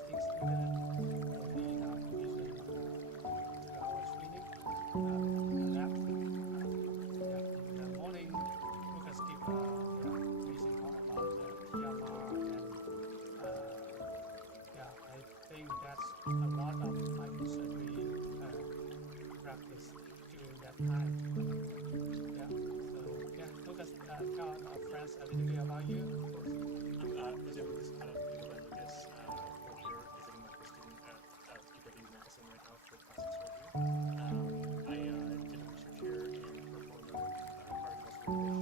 existing student will be in our division 2 hours training lab. In the morning, Lucas give amazing talk about the PMR and I think that's a lot of microsurgery practice during that time. Lucas, tell our friends a little bit about you. As it was kind of Lucas, we're here visiting medical student at UW Madison right now for plastic surgery. I did research here in peripheral nerve cardiovascular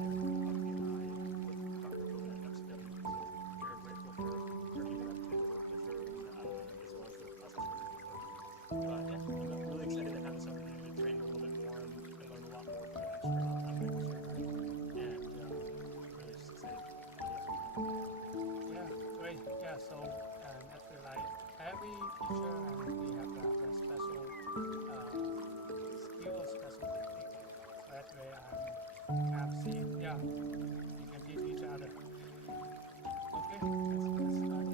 with Dr. Gogan at Zepeda, so very grateful for getting the opportunity to work with her as well as the plastic surgery department. But I'm really excited to have this opportunity to train a little bit more and learn a lot more from an expert on microsurgery, and really just excited. Great. So actually, like every teacher, we have a special skill, special technique. So actually, I'm happy. We can teach each other. Okay, let's start.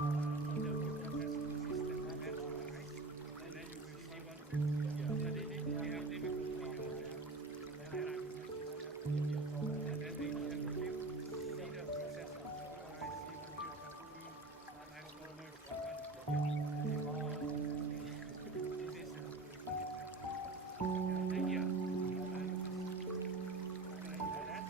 on the process system, and then on the ice, and then you will see one. They have difficulty on that, and then I will use this method, and then they can review, see the process of I see one here completely, and I will merge one. This is and then yeah, I use this. I use that.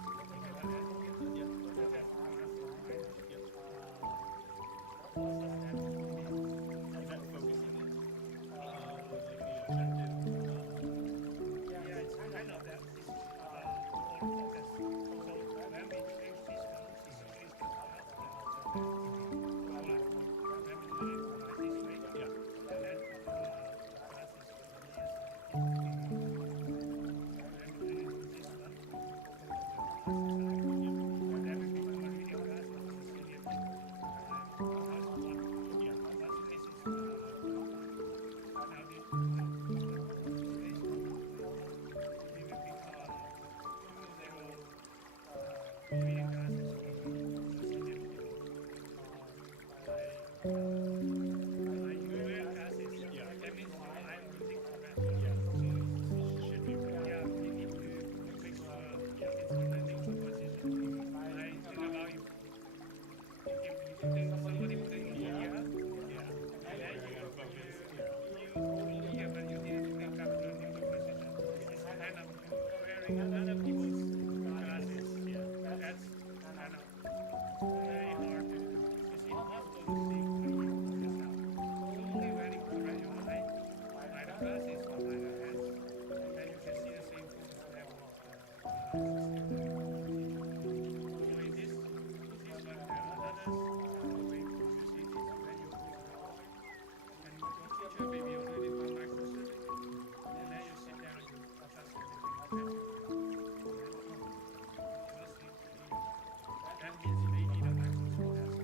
Other people's classes, that's kind of very hard to do. It's impossible to see this now. So only when you correct your eye, by the glasses or by the hands, then you can see the same focus level of the so in this one there are others way to see this when you close your eye. And your teacher maybe already done microsurgery, and then you sit down, you adjust everything. That means maybe the microscope has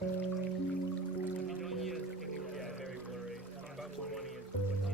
Yeah, very blurry. About 20 is what's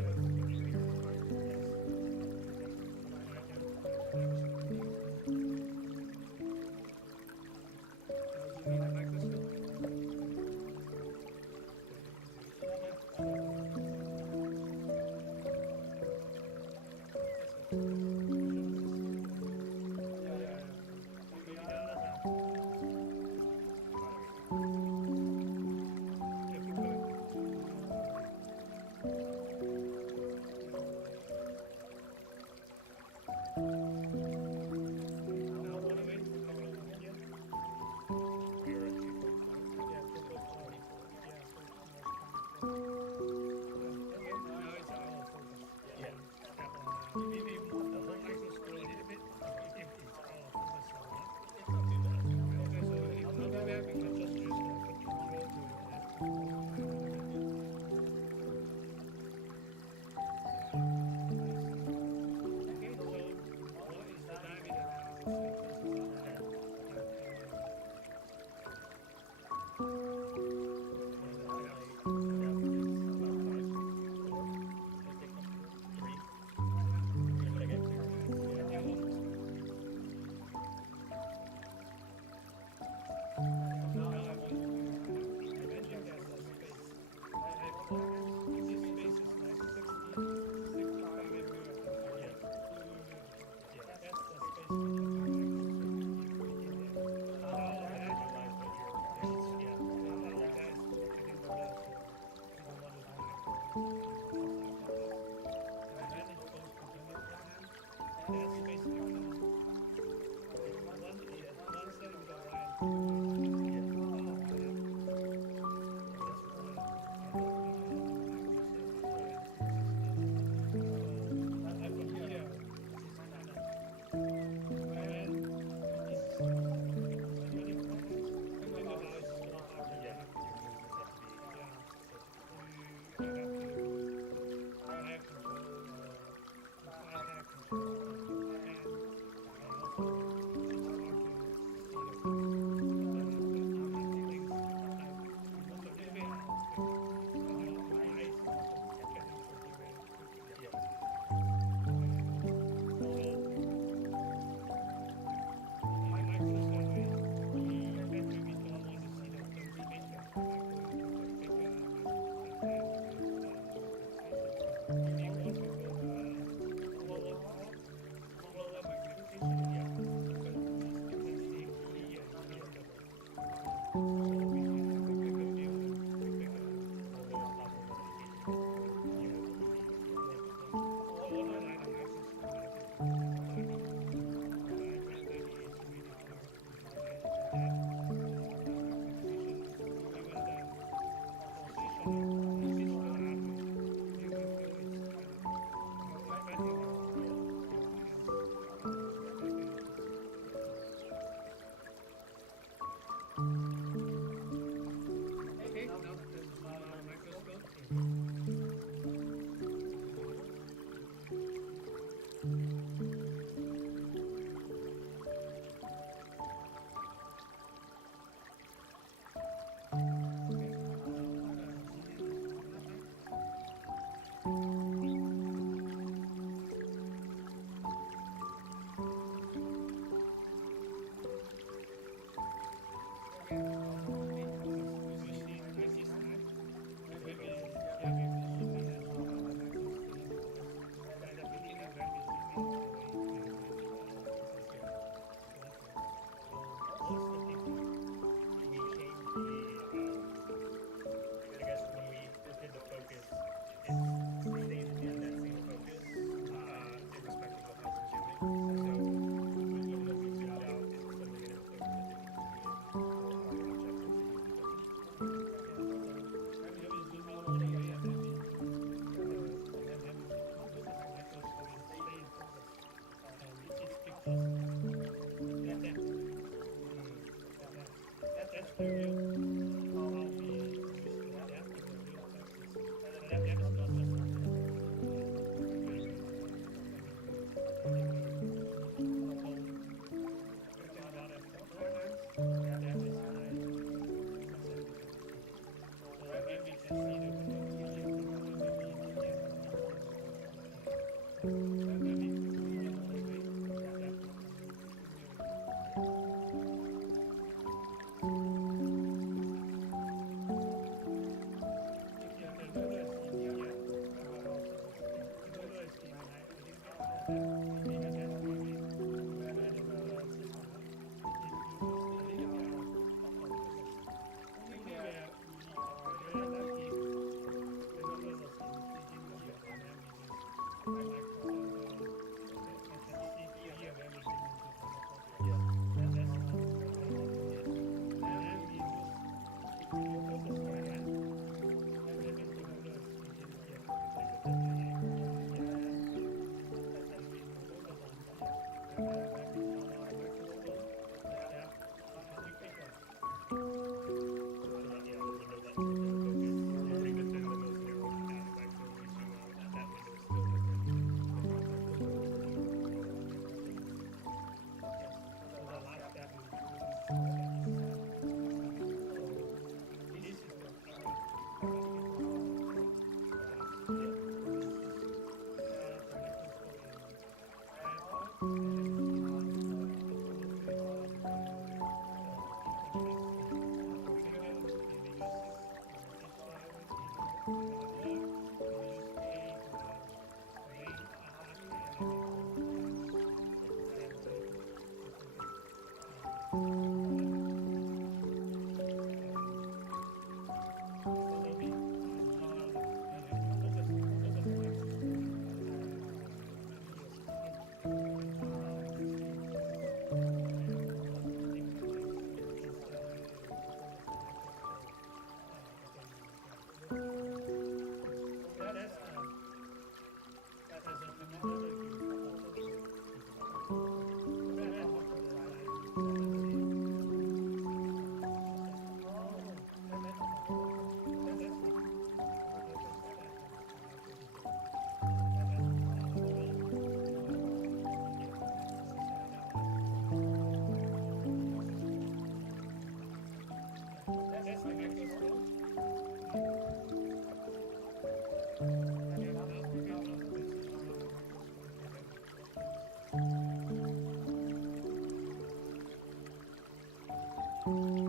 Yeah.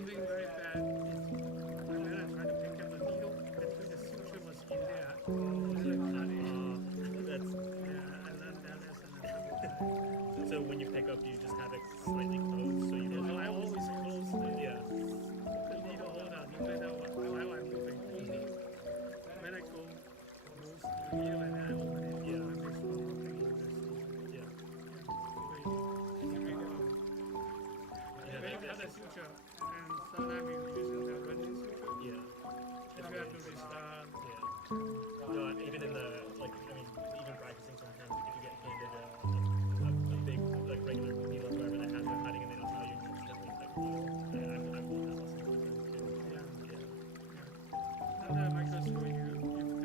something very bad is when I tried to pick up the needle, actually the suture was in there. And then I cut it. That's Yeah, I learned that lesson a couple times. so when you pick up, you just have it slightly closed, so you Yeah, don't. so I always close the Yeah. needle holder, no matter while I'm moving. Only when I go close the needle and then I open it, Yeah. so I make sure nothing in the suture. Yeah. When you cut the suture, and sometimes you're using the running suture, Yeah. if you have to restart. Yeah. No, even in the even practicing sometimes if you get handed a big regular needle wherever that has it hiding and they don't tell you, it's definitely like I've learned that lesson sometimes too. Yeah. Under microscope, you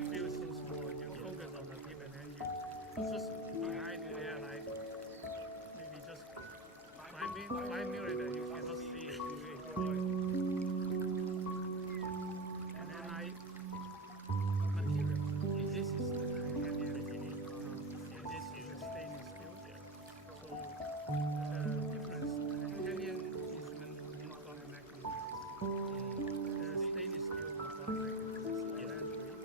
feel so small. You focus on the tip, and then you just behind there, like maybe just 5 millimeter. You cannot see it. You ignore it. And then material. This is the titanium, and this is the stainless steel. So the difference, titanium instrument will not magnetize. The stainless steel will not magnetize eventually.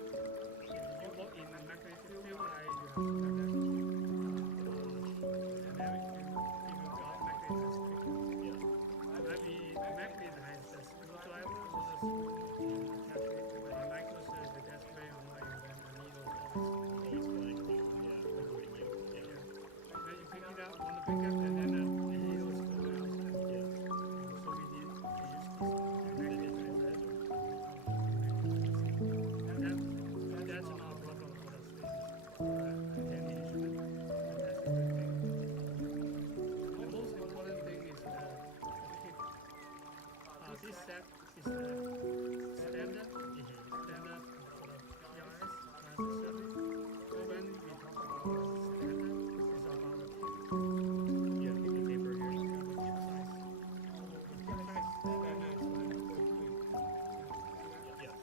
If you work in a magnetic field, you have to have that. And then if you got magnetized quickly. When we magnetize the screwdriver or the screw, attach it to the microsurgery, that's very annoying when the needle always Always flying through, avoiding you. Yeah. when you pick it up, want to pick up, and then the needle is going outside. So we use this magnetizer. And that's not a problem for the stainless instrument. That's a good thing. The most important thing is the tip. This set is the standard for the PRS plastic surgery. So when we talk about the standard, it's about the tip. Yeah, the taper here. The tip size. So the tip size standard is 43. Yes.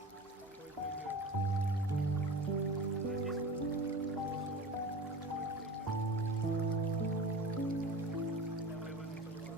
43 millimeters. And this one also 43 millimeters. That one is also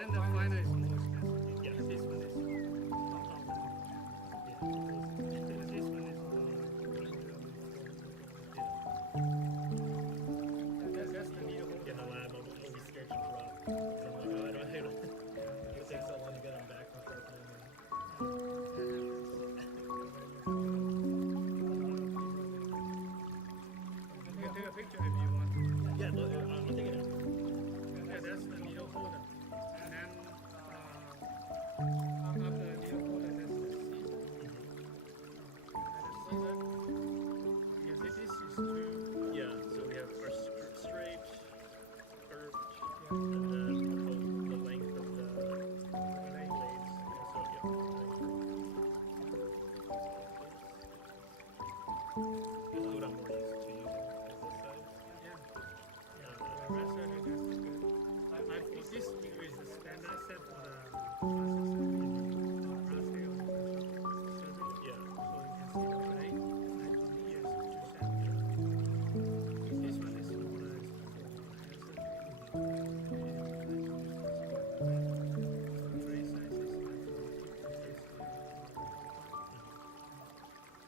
then the final is more expensive. Yeah. This one is 1,000. Yeah. This one is that's the needle holder. In the lab, I'll be scared to drop. So I'm like, oh, I don't. It takes so long to get them back from Portland. You can take a picture if you want. Yeah, no, I'll take it out. Yeah, that's the needle holder. And then after the needle holder, that's the scissor. And the scissor, because this is two. Yeah, so we have our straight, curved, Yeah. and then the length of the blades. So, yeah. This is what I'm more used to using, is this size. Yeah. Rest of it is good. This is the standard set for the plastic surgery. Yeah. So you can see the blade, and here's two sets. This one is smaller, it's for hand surgery. The tray size is like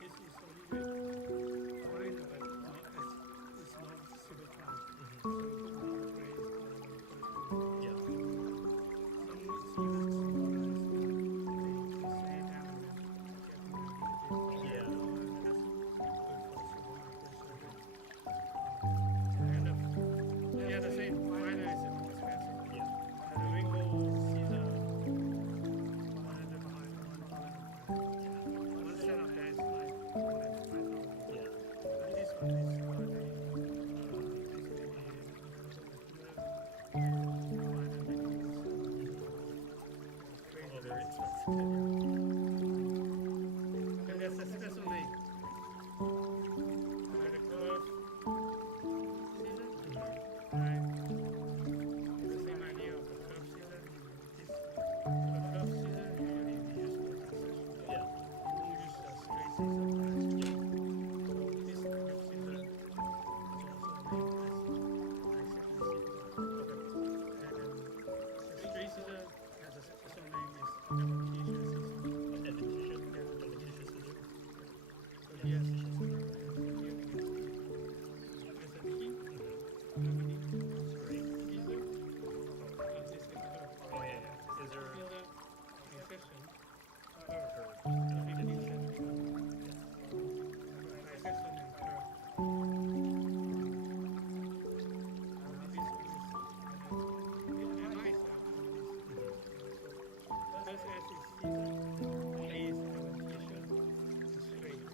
this is a little bit wider, but not as it's not super flat. So now the tray is Yeah. some even smaller as well. They say down and then get more individual. Yeah. That's good for surgery. And yeah, the same. Wider is more expensive. Yeah. And the wrinkle scissor, 100 behind, 100. One set of that is like 105. Yeah. This one is Oh, very expensive. and that's a special name. The curve scissor, right? The same idea of the curve scissor. The curve scissor usually we use for transition. Yeah. We won't use a straight scissor for transition. So this curve scissor is also named as dissection scissor. And the straight scissor has a special name is adventitious scissor. Adventitious. Adventitious scissor. So yes, here we can see there's a key underneath straight scissor. This is the curve. Oh, yeah. Scissor. Scissor dissection. Curve. Adventitious. Dissection and curve. This is nice actually. First S is scissor, A is adventitious, and straight.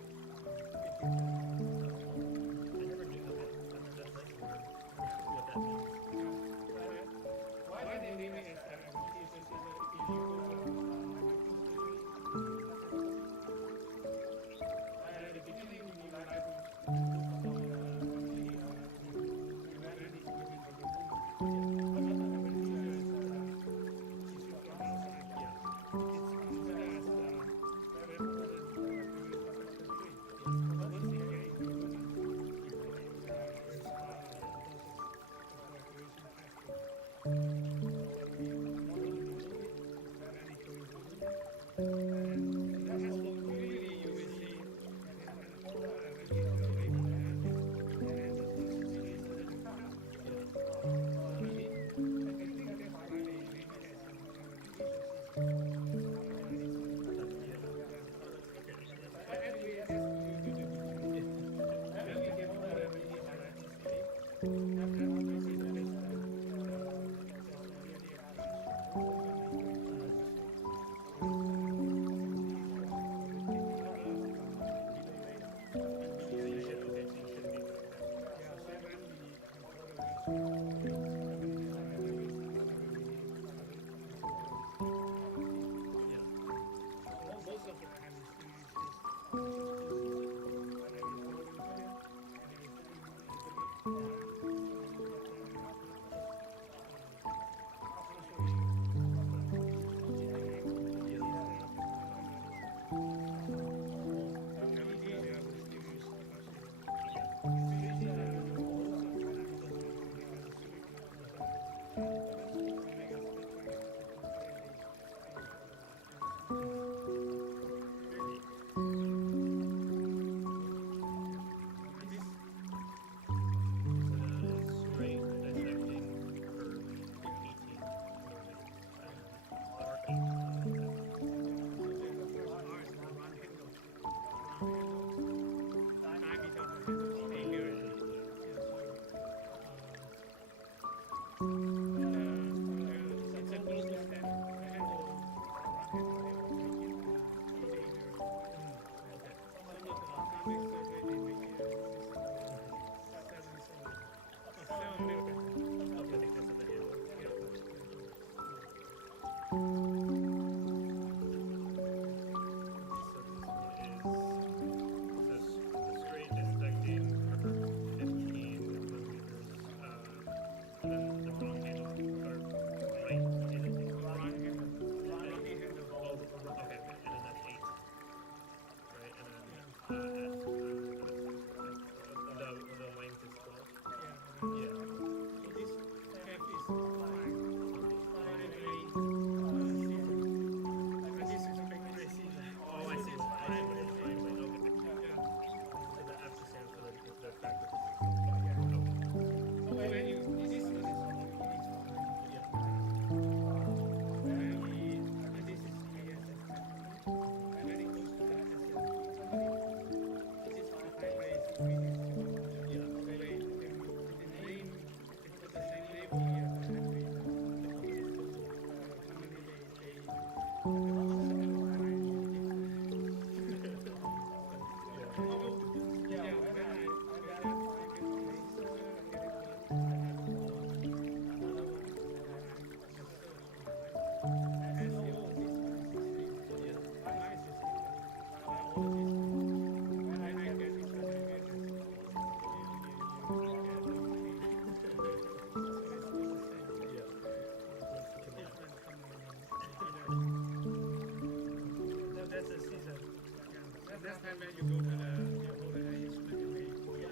then you go to you hold the instrument you may.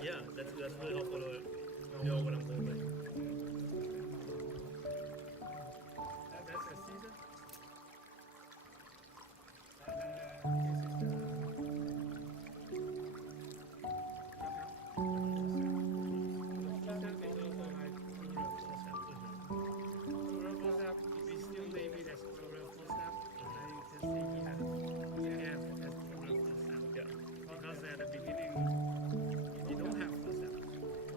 Yeah, that's really helpful to know what I'm holding. That's the season. And this is the forceps is also like pleural forceps. Pleural forceps, we still name it as pleural forceps. And you can see we have as pleural forceps. Yeah. Because at the beginning, we don't have forceps.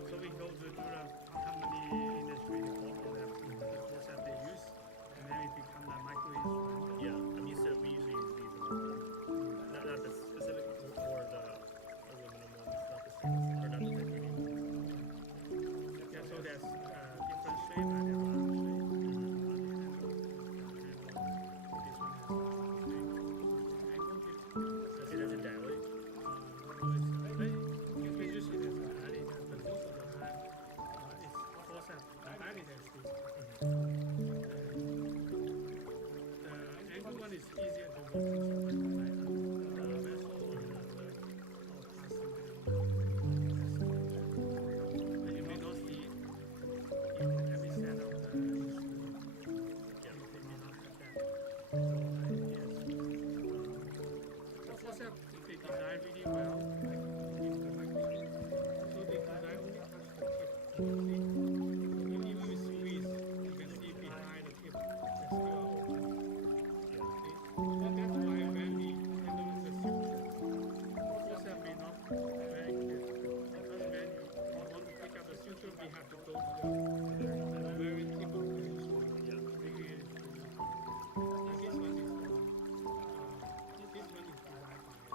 So we go to the company industry, they follow them, the forceps they use, and then it becomes a micro instrument. Yeah, we usually use these in not the specific, more the aluminum ones, not the stainless, or not the titanium ones. Yeah, so there's different shape and there are round shape. Does it dilate? You can use it as a dilator, but most of the time it's forceps. The dilator is this. The angle one is easier to work with something like the vessel or pass something. But you may not see it in every set of the instrument. Yeah. They may not have that. So yes. The forceps, if they design really well, give the microscope. So they design only touch the tip. See? Even with squeeze, you can see behind the tip, there's still an opening. Yeah. See? And that's why when we handle the suture, forceps may not very clear. Because when you want to pick up the suture, we have to go to the very tip of the instrument. Yeah. Make it and this one is designed by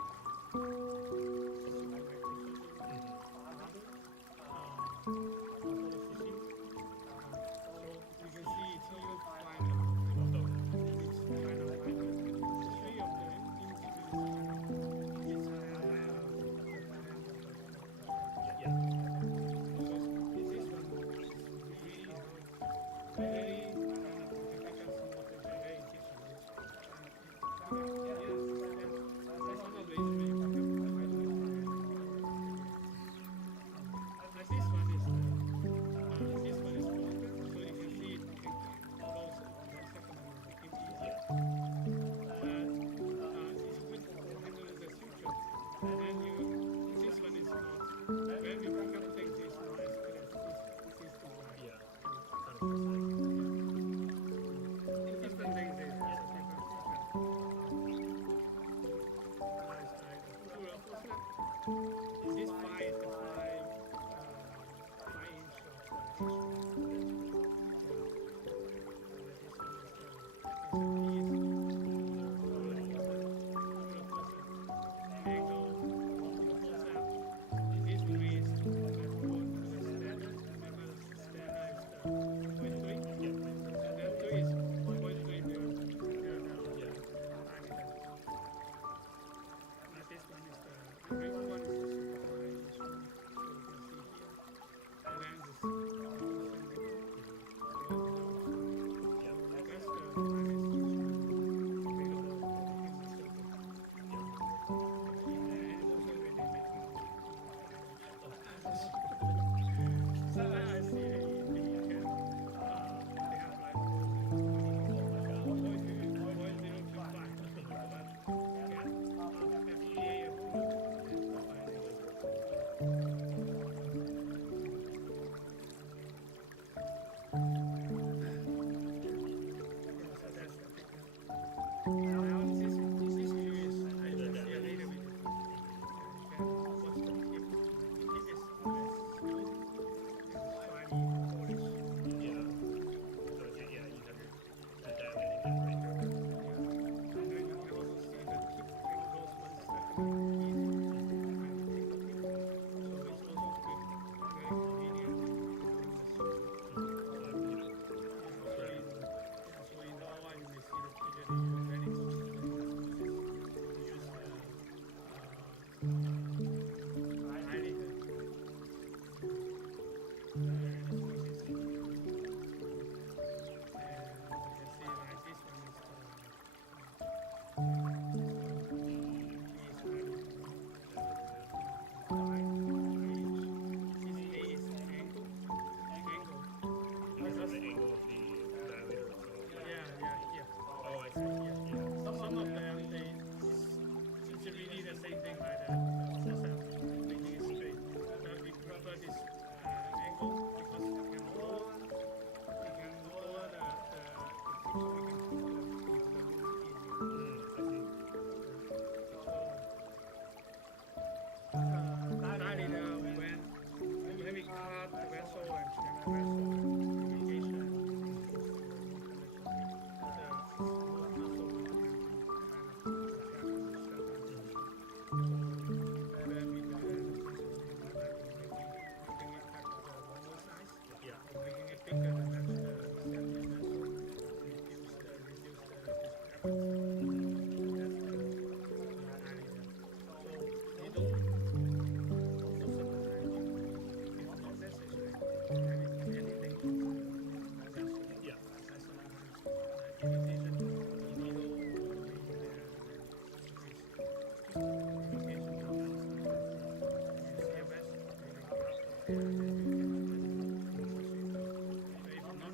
not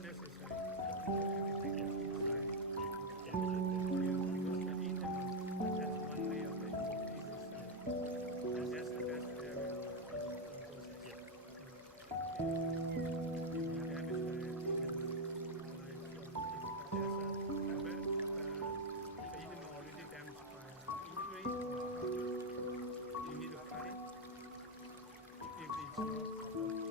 necessary, everything is inside. Yeah, but That's one way of it. That's the best area of yeah. Already damaged by injury, you need to cut it if it's not proper.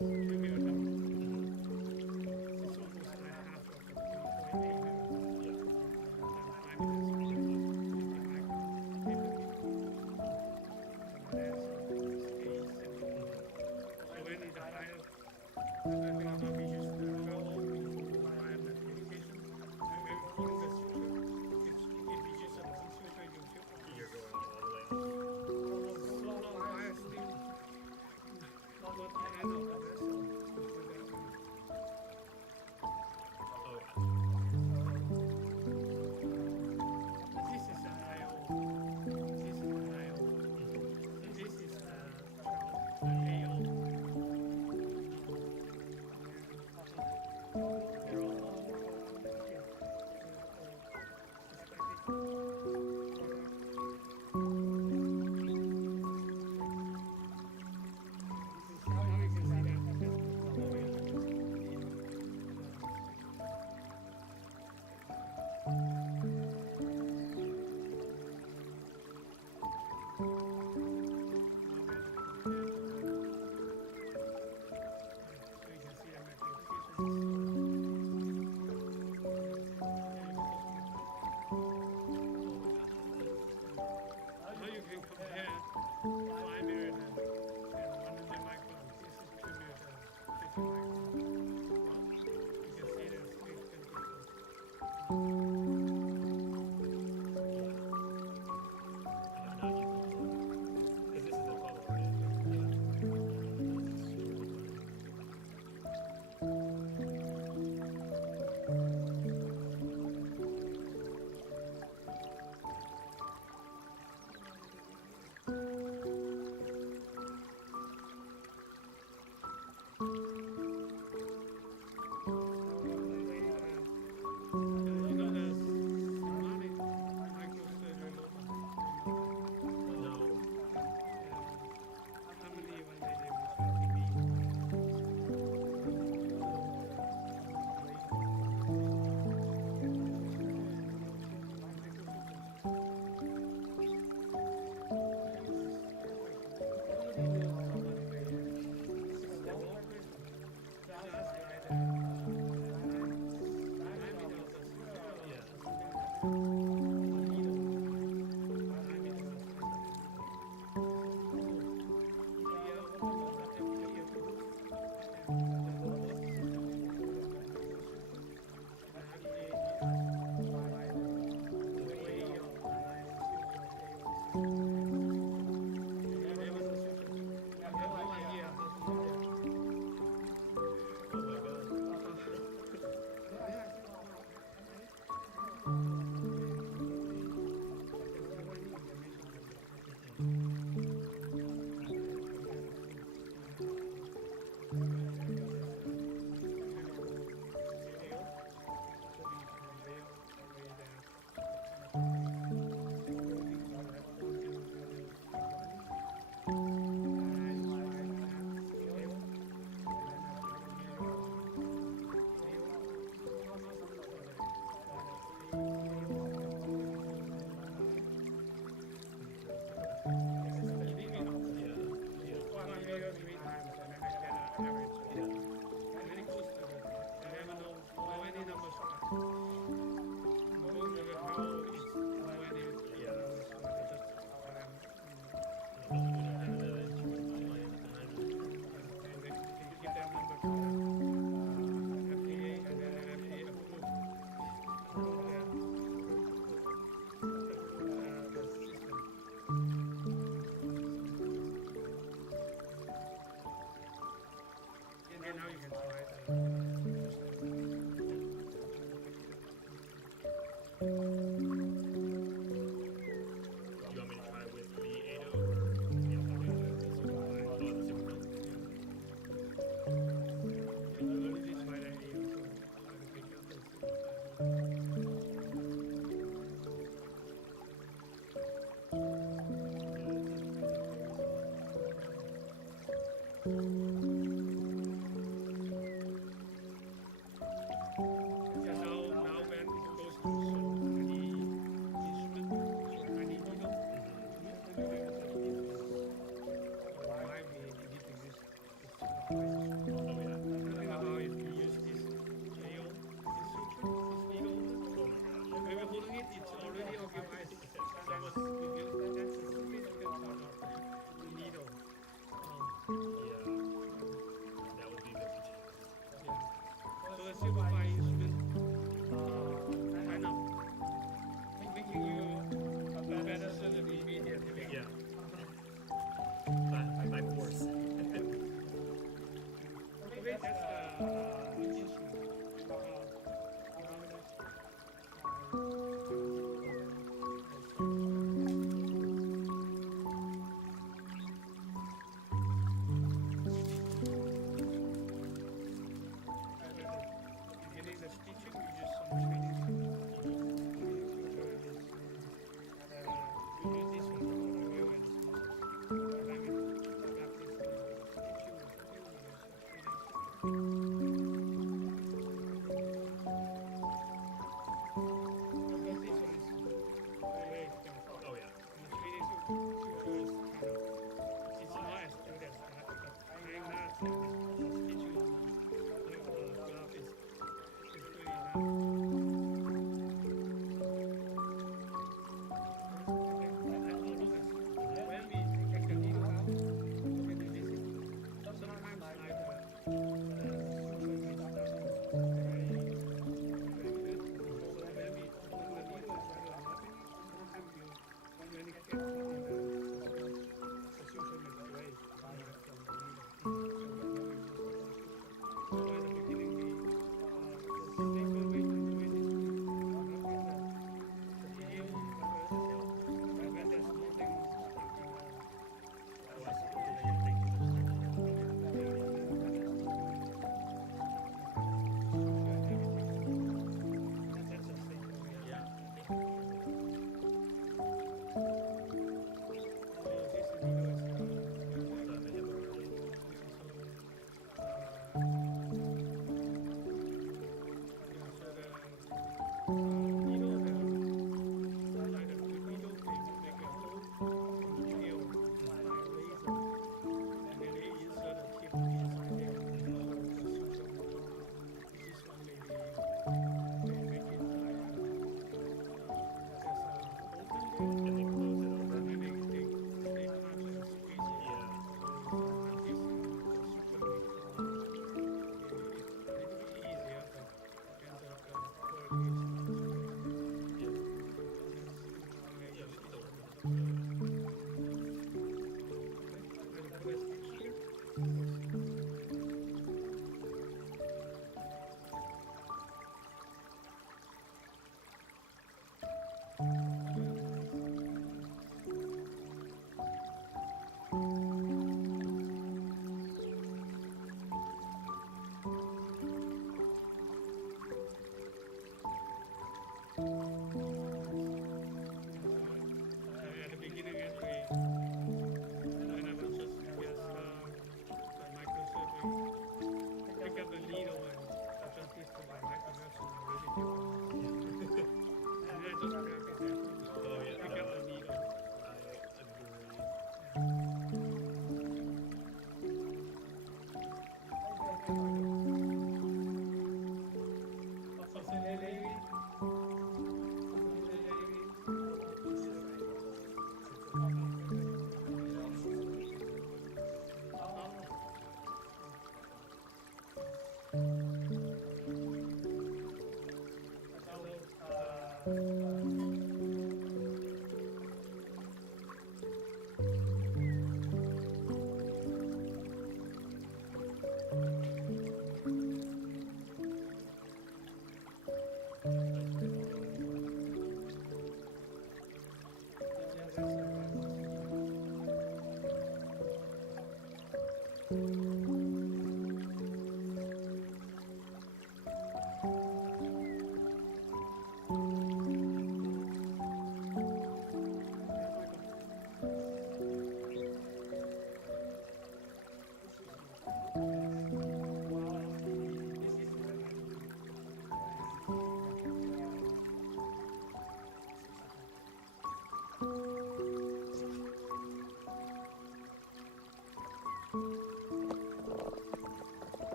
You're going all the way. Oh, Now you can compare 5 millimeter and 100 micron. This is 2 millimeter, 50 micron. You can see the significant difference. Because this is the 12 already. You know the Sonic Microsurgery logo? No. Family when they did TV. And now you can try You want me to try with the 80 or you know, the super film? Beginning the stitching, you just some training. We use this one for the real and small. But I mean, like this stitching, we use training.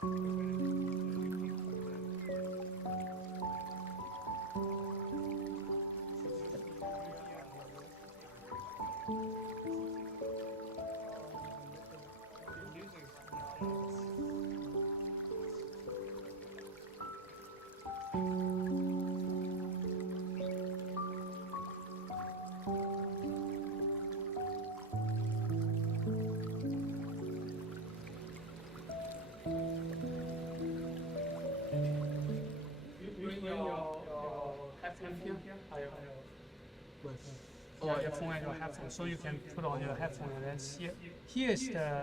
Bring your headphone here. Oh, Your phone and your headphone, so you can put on your headphone and then here is the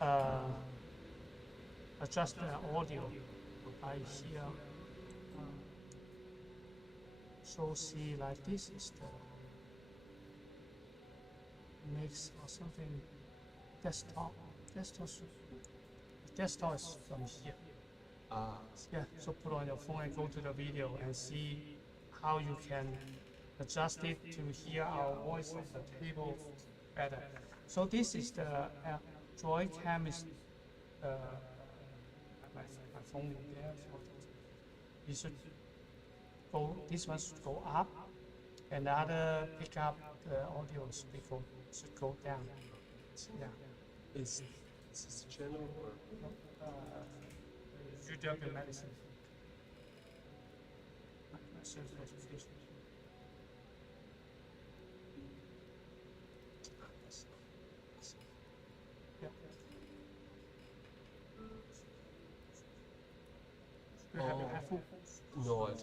uh, adjust the audio right here. So see, like this is the mix or something. Desktop is from here. Yeah, so put on your phone and go to the video and see how you can adjust it to hear our voice on the table better. So this is the Joy Cam is my phone there. So you should go. This one should go up, and the other pick up the audio should go down. So, yeah. Is this channel or? UW Madison. Certification. Yeah. You have your headphone? No, I don't.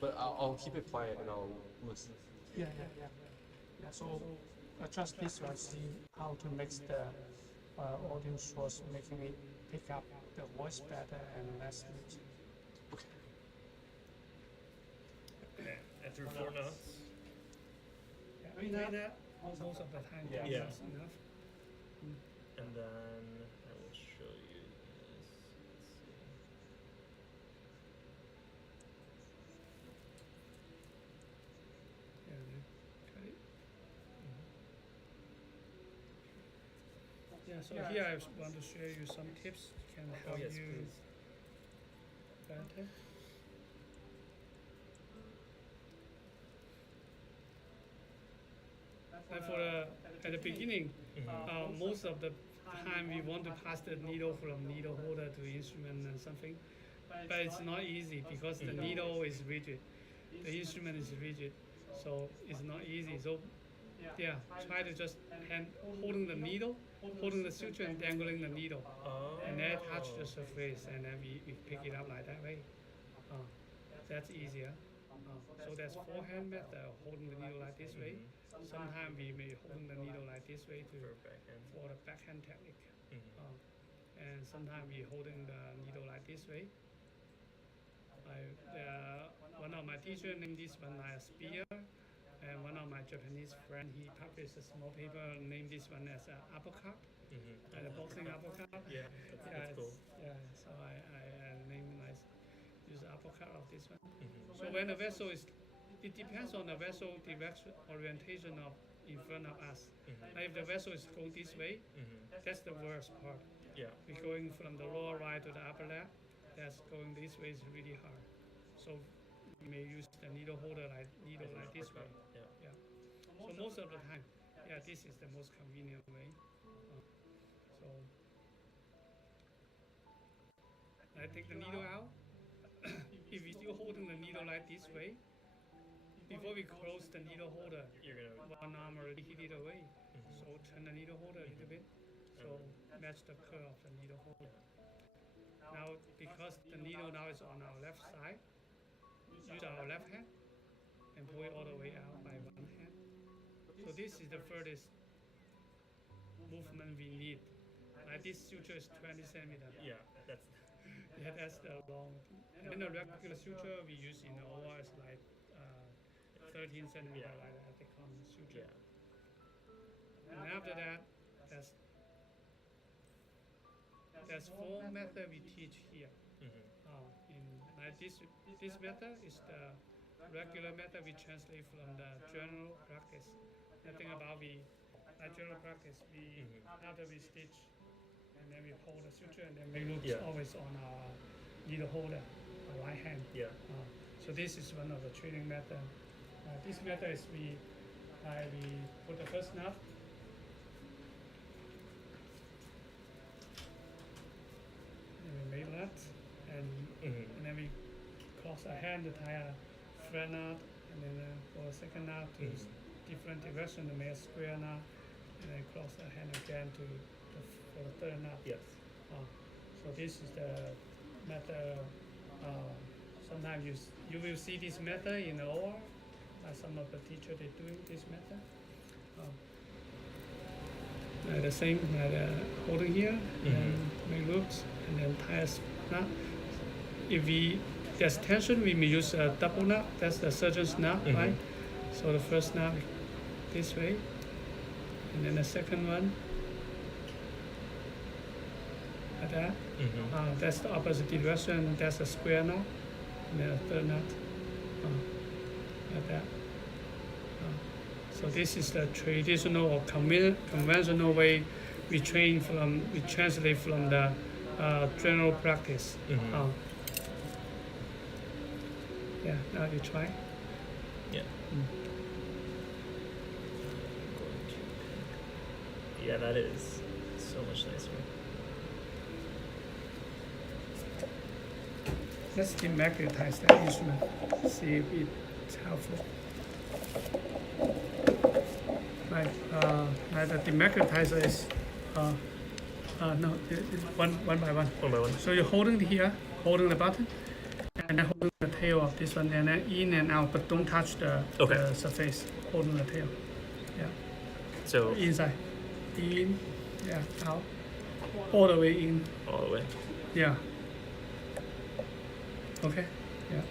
But I'll keep it quiet and I'll listen. Yeah. So adjust this one, see how to mix the audio source, making it pick up the voice better and less music. And through 4 notes. We know that most of the time. Yeah. That's enough. And then I will show you this. Let's see. Yeah, so here I want to share you some tips can help yes, you please. better. And at the beginning, most of the time we want to pass the needle from needle holder to instrument and something, but it's not easy because the needle is rigid, the instrument is rigid, so it's not easy. So yeah, try to just holding the needle, holding the suture and dangling the needle, and then touch the surface, and then we pick it up like that way. That's easier. So there's forehand method, holding the needle like this way. Sometimes we may holding the needle like this way for the backhand technique. And sometimes we holding the needle like this way. One of my teachers named this one as spear, and one of my Japanese friend, he published a small paper named this one as an uppercut, and a boxing uppercut. Yeah, that's cool. Yeah, so I use uppercut of this one. So when the vessel is, it depends on the vessel direction orientation of in front of us. Like if the vessel is going this way, that's the worst part. Yeah. We're going from the lower right to the upper left. That's going this way is really hard. So we may use the needle holder like this way. Yeah. So most of the time, this is the most convenient way. So I take the needle out. If we're still holding the needle like this way, before we close the needle holder, You're gonna. one arm already hit it away. So turn the needle holder a little bit. So match the curve of the needle holder. Now, because the needle now is on our left side, use our left hand and pull it all the way out by one hand. So this is the furthest movement we need. Like this suture is 20 centimeters. Yeah, That's the long. And then the regular suture we use in the OR is like 13 centimeters, like that they call it suture. And after that, there's 4 methods we teach here. This method is the regular method we translate from the general practice. Nothing about general practice. After we stitch and then we hold the suture, and then we look Yeah. always on our needle holder, our right hand. Yeah. So this is one of the training method. This method is we put the first knot, and we make that, and then we cross our hand to tie a flat knot, and then for the second knot to different direction to make a square knot, and then cross our hand again for the third knot. Yes. So this is the method. Sometimes you will see this method in the OR. Some of the teachers they doing this method. The same, holding here, and make loops, and then tie a knot. If there's tension, we may use a double knot. That's the surgeon's knot, right? So the first knot this way, and then the second one like that. That's the opposite direction. That's a square knot, and then a third knot like that. So this is the traditional or conventional way we translate from the general practice. Yeah, now you try. Yeah. Yeah, that is so much nicer. Let's demagnetize that instrument. See if it's helpful. Right. The demagnetizer is no, one by one. One by one. So you're holding here, holding the button, and then holding the tail of this one, and then in and out, but don't touch the surface. Holding the tail. Yeah. So inside, in, yeah, out, all the way in. All the way. Yeah. Okay. Yeah.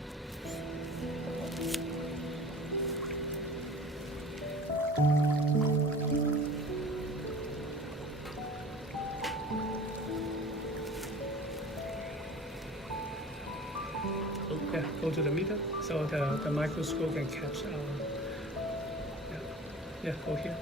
Yeah, go to the middle so the microscope can catch our. Yeah, go here.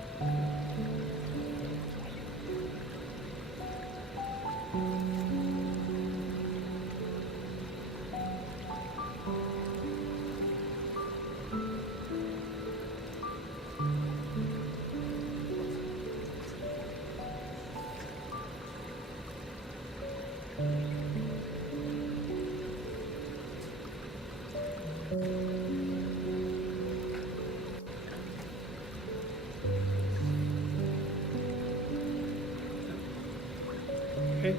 Okay,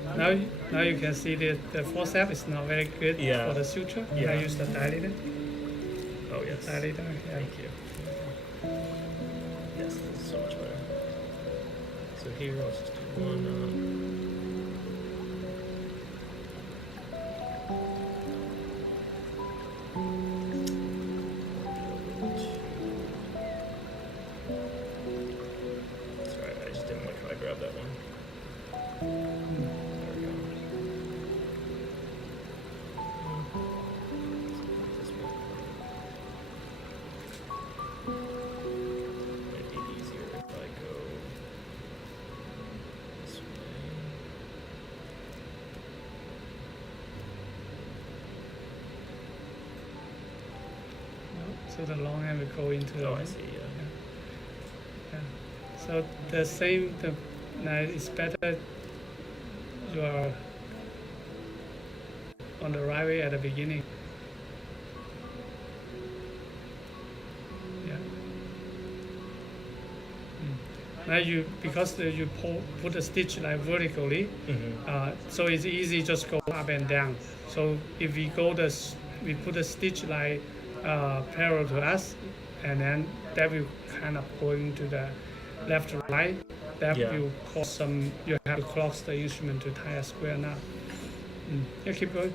now you can see the forceps is not very good for the suture. Yeah. I use the dilator. Oh yes. Dilator, yeah. Thank you. Yes, this is so much better. So here, let's just do one. Sorry, I just didn't want to try to grab that one. There we go. This one. It'd be easier if I go this way. So the long end will go into the. Oh, I see. Yeah. So the same, it's better you are on the right way at the beginning. Yeah. Now because you put the stitch like vertically, so it's easy just go up and down. So if we we put the stitch like parallel to us, and then that will kind of going to the left or right. That will cause you have to cross the instrument to tie a square knot. Yeah, keep going.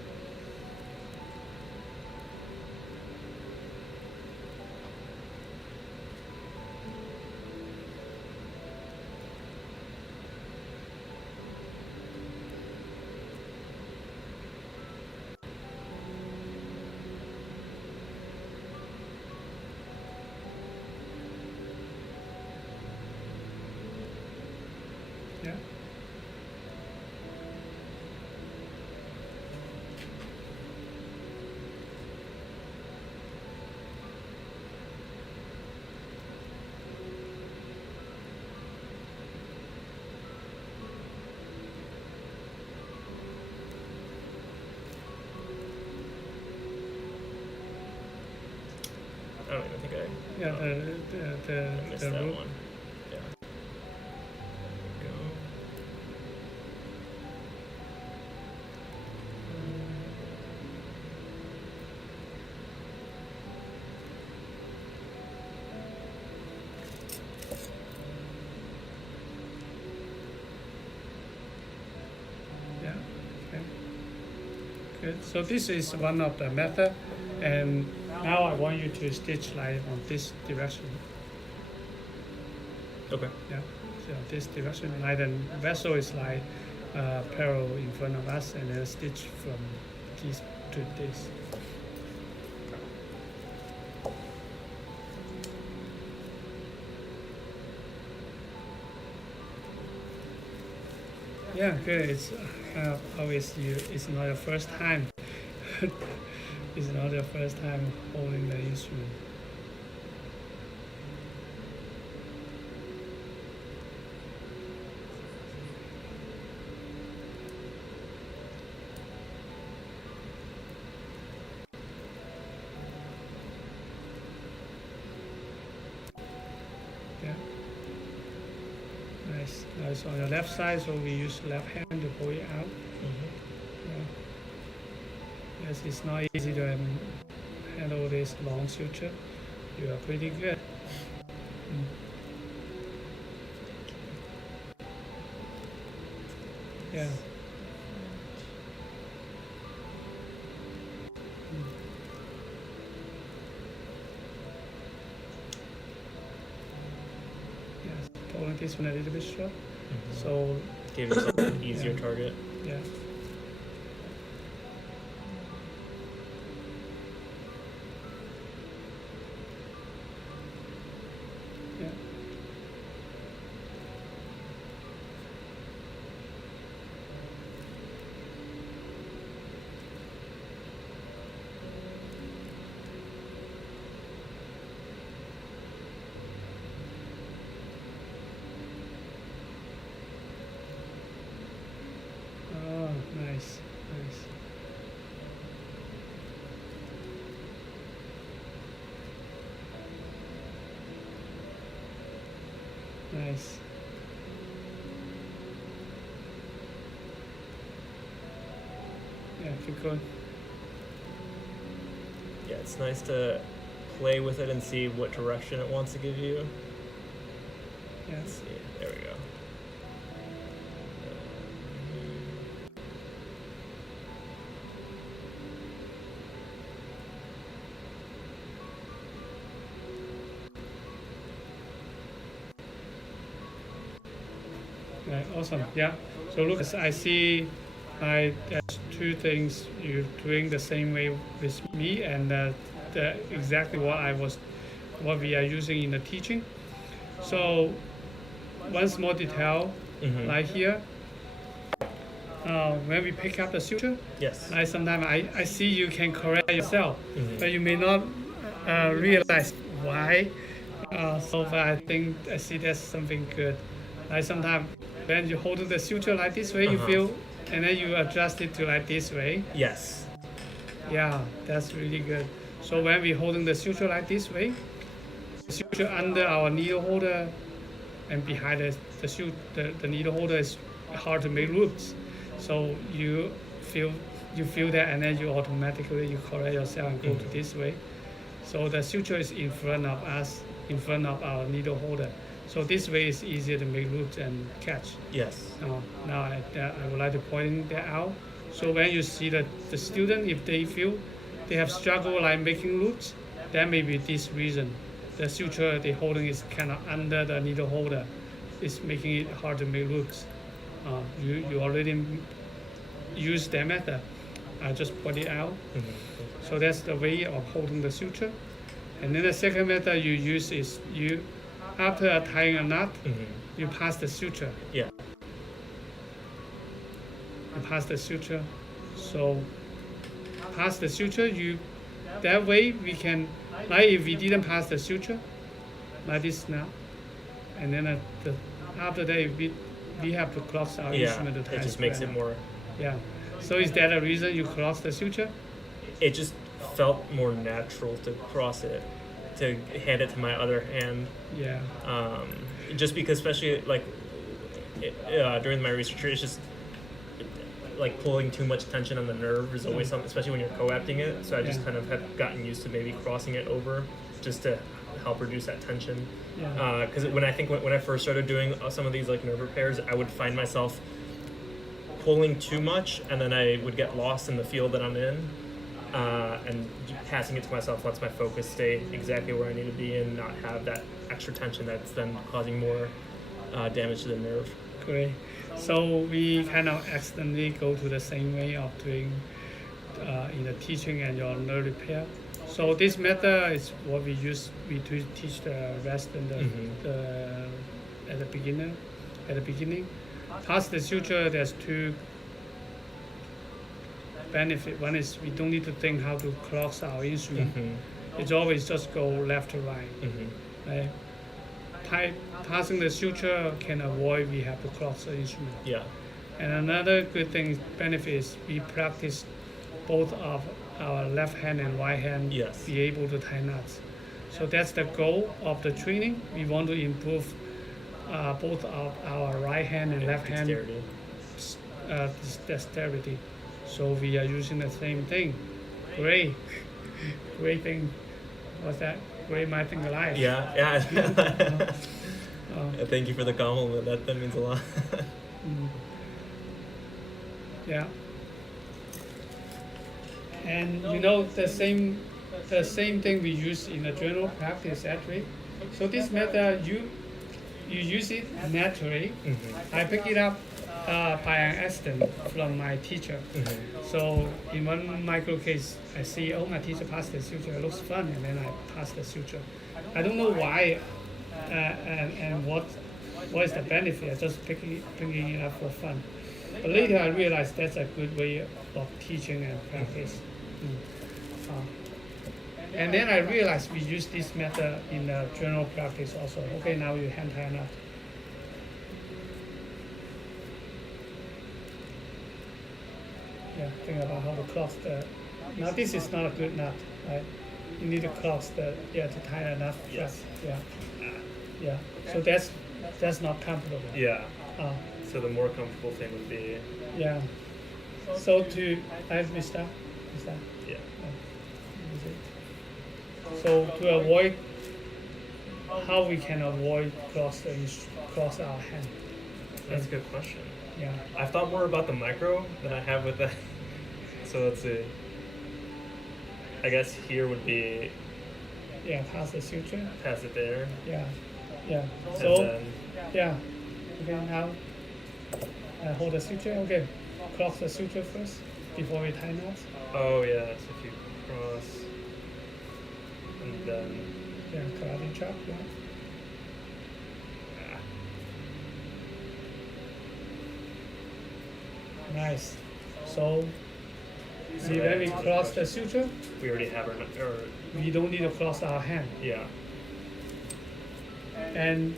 Yeah. don't even think I Yeah, missed the that loop. one. Yeah. There we go. Yeah. Okay. Good. So this is one of the method, and now I want you to stitch like on this direction. Okay. Yeah. So this direction, like the vessel is like parallel in front of us, and then stitch from this to this. Yeah, good. It's kind of always you. It's not your first time. It's not your first time holding the instrument. Yeah. Nice. Nice. On the left side, so we use left hand to pull it out. Yeah. Yes, it's not easy to handle this long suture. You are pretty good. Mm. Yeah. Mm. Yes, pulling this one a little bit short. So Give yourself an easier Yeah. target. yeah. Yeah. Oh, nice, nice. Nice. Yeah, keep going. Yeah, it's nice to play with it and see what direction it wants to give you. Yeah. Let's see. There we go. Right, awesome. Yeah. So Lucas, I see there's two things you're doing the same way with me, and exactly what we are using in the teaching. So one small detail, right here, when we pick up the suture, Yes. like sometimes I see you can correct yourself, but you may not realize why. But I think I see that's something good. Like sometimes when you hold the suture like this way, you feel, and then you adjust it to like this way. Yes. Yeah, that's really good. So when we holding the suture like this way, the suture under our needle holder and behind the needle holder is hard to make loops. So you feel that, and then you automatically you correct yourself and go to this way. So the suture is in front of us, in front of our needle holder. So this way is easier to make loops and catch. Yes. Now I would like to point that out. So when you see the student, if they feel they have struggle like making loops, that may be this reason. The suture they holding is kind of under the needle holder. It's making it hard to make loops. You already use that method. I just point it out. So that's the way of holding the suture. And then the second method you use is after tying a knot, you pass the suture. Yeah. You pass the suture. So pass the suture, that way we can, like if we didn't pass the suture, like this now, and then after that we have to cross our Yeah. instrument to tie It just square makes it knot. more. Yeah. So is that a reason you cross the suture? It just felt more natural to cross it. to hand it to my other hand. Yeah. Just because, especially like during my research, it's just like pulling too much tension on the nerve is always something, especially when you're coapting it. So I just kind of have gotten used to maybe crossing it over just to help reduce that tension. Yeah. Because when I first started doing some of these like nerve repairs, I would find myself pulling too much, and then I would get lost in the field that I'm in. And passing it to myself lets my focus stay exactly where I need to be and not have that extra tension that's then causing more damage to the nerve. Great. So we kind of accidentally go to the same way of doing in the teaching and your nerve repair. So this method is what we use. We teach the rest and the at the beginning. Past the suture, there's two benefit. One is we don't need to think how to cross our instrument. It's always just go left to right. Right? Passing the suture can avoid we have to cross the instrument. Yeah. And another good thing benefit is we practice both of our left hand and right hand be able to tie knots. So that's the goal of the training. We want to improve both of our right hand and left hand dexterity. So we are using the same thing. Great thing. What's that? Great my thing alive. Yeah. Thank you for the compliment. That means a lot. Yeah. And you know the same thing we use in the general practice actually. So this method you use it naturally. I pick it up by an accident from my teacher. So in one micro case, I see, my teacher passed the suture. It looks fun, and then I pass the suture. I don't know why and what is the benefit. I just picking it up for fun. But later I realized that's a good way of teaching and practice. And then I realized we use this method in the general practice also. Okay, now you hand tie a knot. Yeah, think about how to cross the. Now this is not a good knot, right? You need to cross to tie a knot first. Yeah. So that's not comfortable. Yeah. So the more comfortable thing would be. Yeah. So we start. Yeah. So to avoid, how we can avoid cross our hand. That's a good question. Yeah. I've thought more about the micro than I have with that. So let's see. I guess here would be. Yeah, pass the suture. Pass it there. Yeah. And So then, Okay, now hold the suture. Okay, cross the suture first before we tie knots. oh yeah. So if you cross, and then. Yeah, karate chop. Yeah. Nice. So, see when we cross the suture, We already have our. we don't need to cross our hand. Yeah. And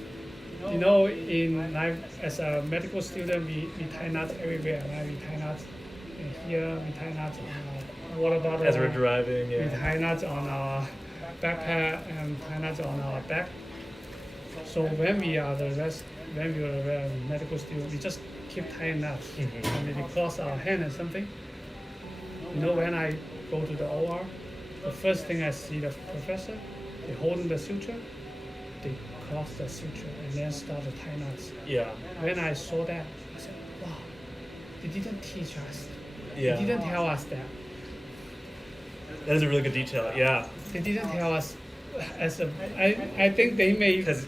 you know, in life as a medical student, we tie knots everywhere. Right? We tie knots in here. We tie knots on our water bottle. As we're driving, We tie knots on our backpack and tie knots on our back. So when we are a medical student, we just keep tying knots. And if we cross our hand or something, you know, when I go to the OR, the first thing I see the professor, they holding the suture, they cross the suture and then start to tie knots. Yeah. When I saw that, I said, wow, they didn't teach us. Yeah. They didn't tell us that. That is a really good detail. Yeah. They didn't tell us. I think they may. Because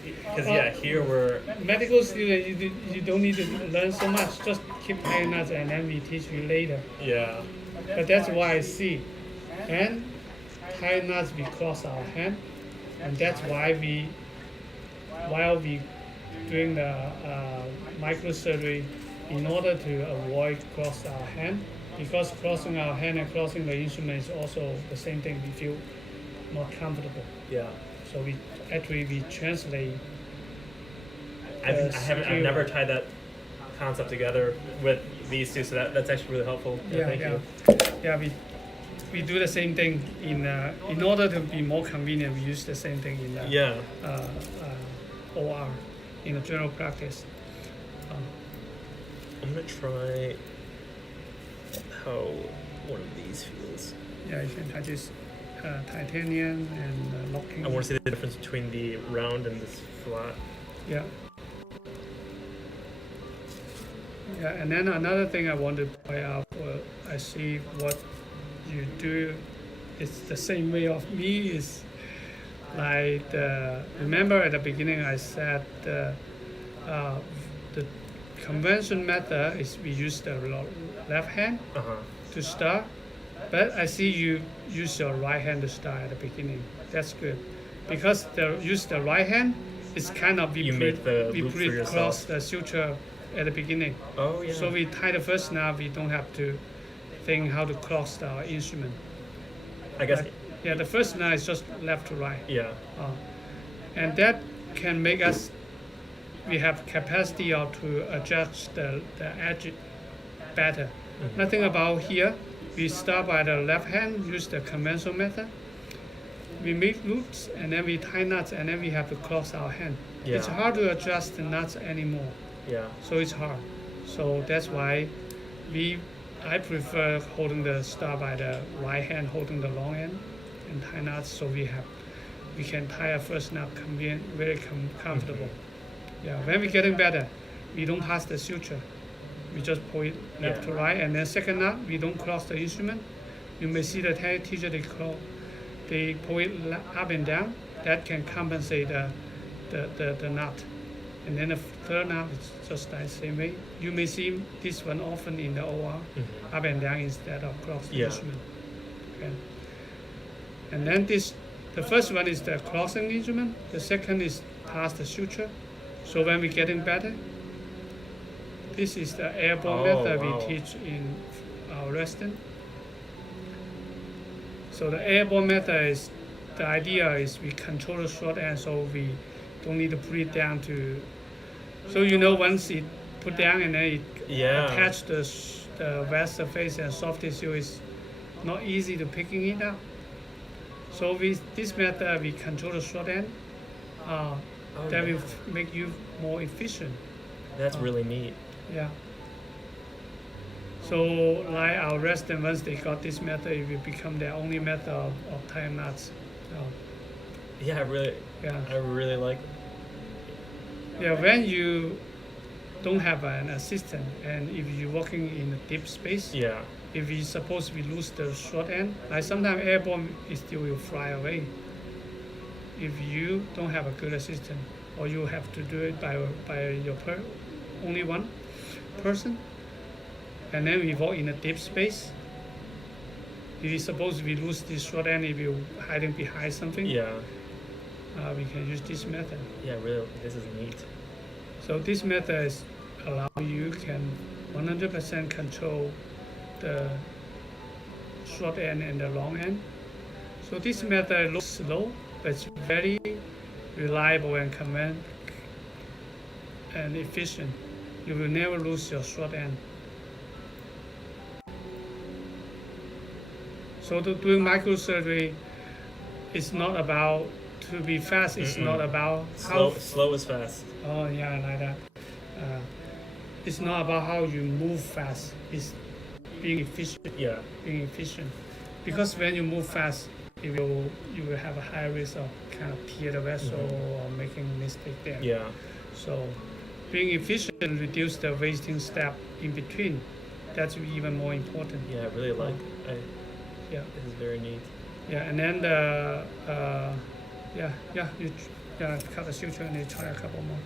here we're. Medical student, you don't need to learn so much. Just keep tying knots and then we teach you later. Yeah. But that's why I see. And tie knots, we cross our hand. And that's why while we doing the microsurgery, in order to avoid cross our hand, because crossing our hand and crossing the instrument is also the same thing, we feel more comfortable. Yeah. So we translate. I've never tied that concept together with these two, so that's actually really helpful. Thank you. Yeah, we do the same thing in order to be more convenient. We use the same thing in Yeah. OR in the general practice. I'm gonna try how one of these feels. Yeah, you can try this titanium and locking. I want to see the difference between the round and this flat. Yeah. Yeah, and then another thing I want to point out, I see what you do is the same way of me. Is like remember at the beginning I said the convention method is we use the left hand to start, but I see you use your right hand to start at the beginning. That's good, because use the right hand is kind of we put cross the suture at the beginning. Oh yeah. So we tie the first knot. We don't have to think how to cross our instrument. I guess. Yeah, the first knot is just left to right. Yeah. And that can make us. We have capacity to adjust the edge better. Mm-hmm. Nothing about here. We start by the left hand, use the conventional method. We make loops and then we tie knots and then we have to cross our hand. Yeah. It's hard to adjust the knots anymore. Yeah. So it's hard. So that's why I prefer holding the start by the right hand, holding the long end and tie knots, so we can tie a first knot very comfortable. Mm-hmm. Yeah, when we're getting better, we don't pass the suture. We just pull it left to right, and then second knot, we don't cross the instrument. You may see the teacher, they pull it up and down. That can compensate the knot. And then the third knot is just the same way. You may see this one often in the OR, up and down instead of cross the instrument. Okay. And then the first one is the crossing instrument. The second is past the suture. So when we're getting better, this is the airborne method we teach in our resident. So the airborne method is, the idea is we control the short end, so we don't need to put it down to. So once it put down and then it attach the vast surface and soft tissue, is not easy to picking it up. So with this method, we control the short end. That will make you more efficient. That's really neat. Yeah. So like our resident, once they got this method, it will become their only method of tying knots. Yeah, I really like it. Yeah, when you don't have an assistant and if you're working in a deep space, if we suppose we lose the short end, like sometimes airborne it still will fly away. If you don't have a good assistant, or you have to do it by your only one person, and then we work in a deep space. If we suppose we lose this short end, if you're hiding behind something, we can use this method. Yeah, really, this is neat. So this method allow you can 100% control the short end and the long end. So this method looks slow, but it's very reliable and efficient. You will never lose your short end. So doing microsurgery is not about to be fast. It's not about slow is fast. Oh yeah, like that. It's not about how you move fast. It's being efficient. Yeah. Being efficient, because when you move fast, you will have a high risk of kind of tear the vessel or making a mistake there. Yeah. So being efficient reduce the wasting step in between. That's even more important. Yeah, I really like. Yeah. This is very neat. Yeah, and then you cut the suture and you try a couple more.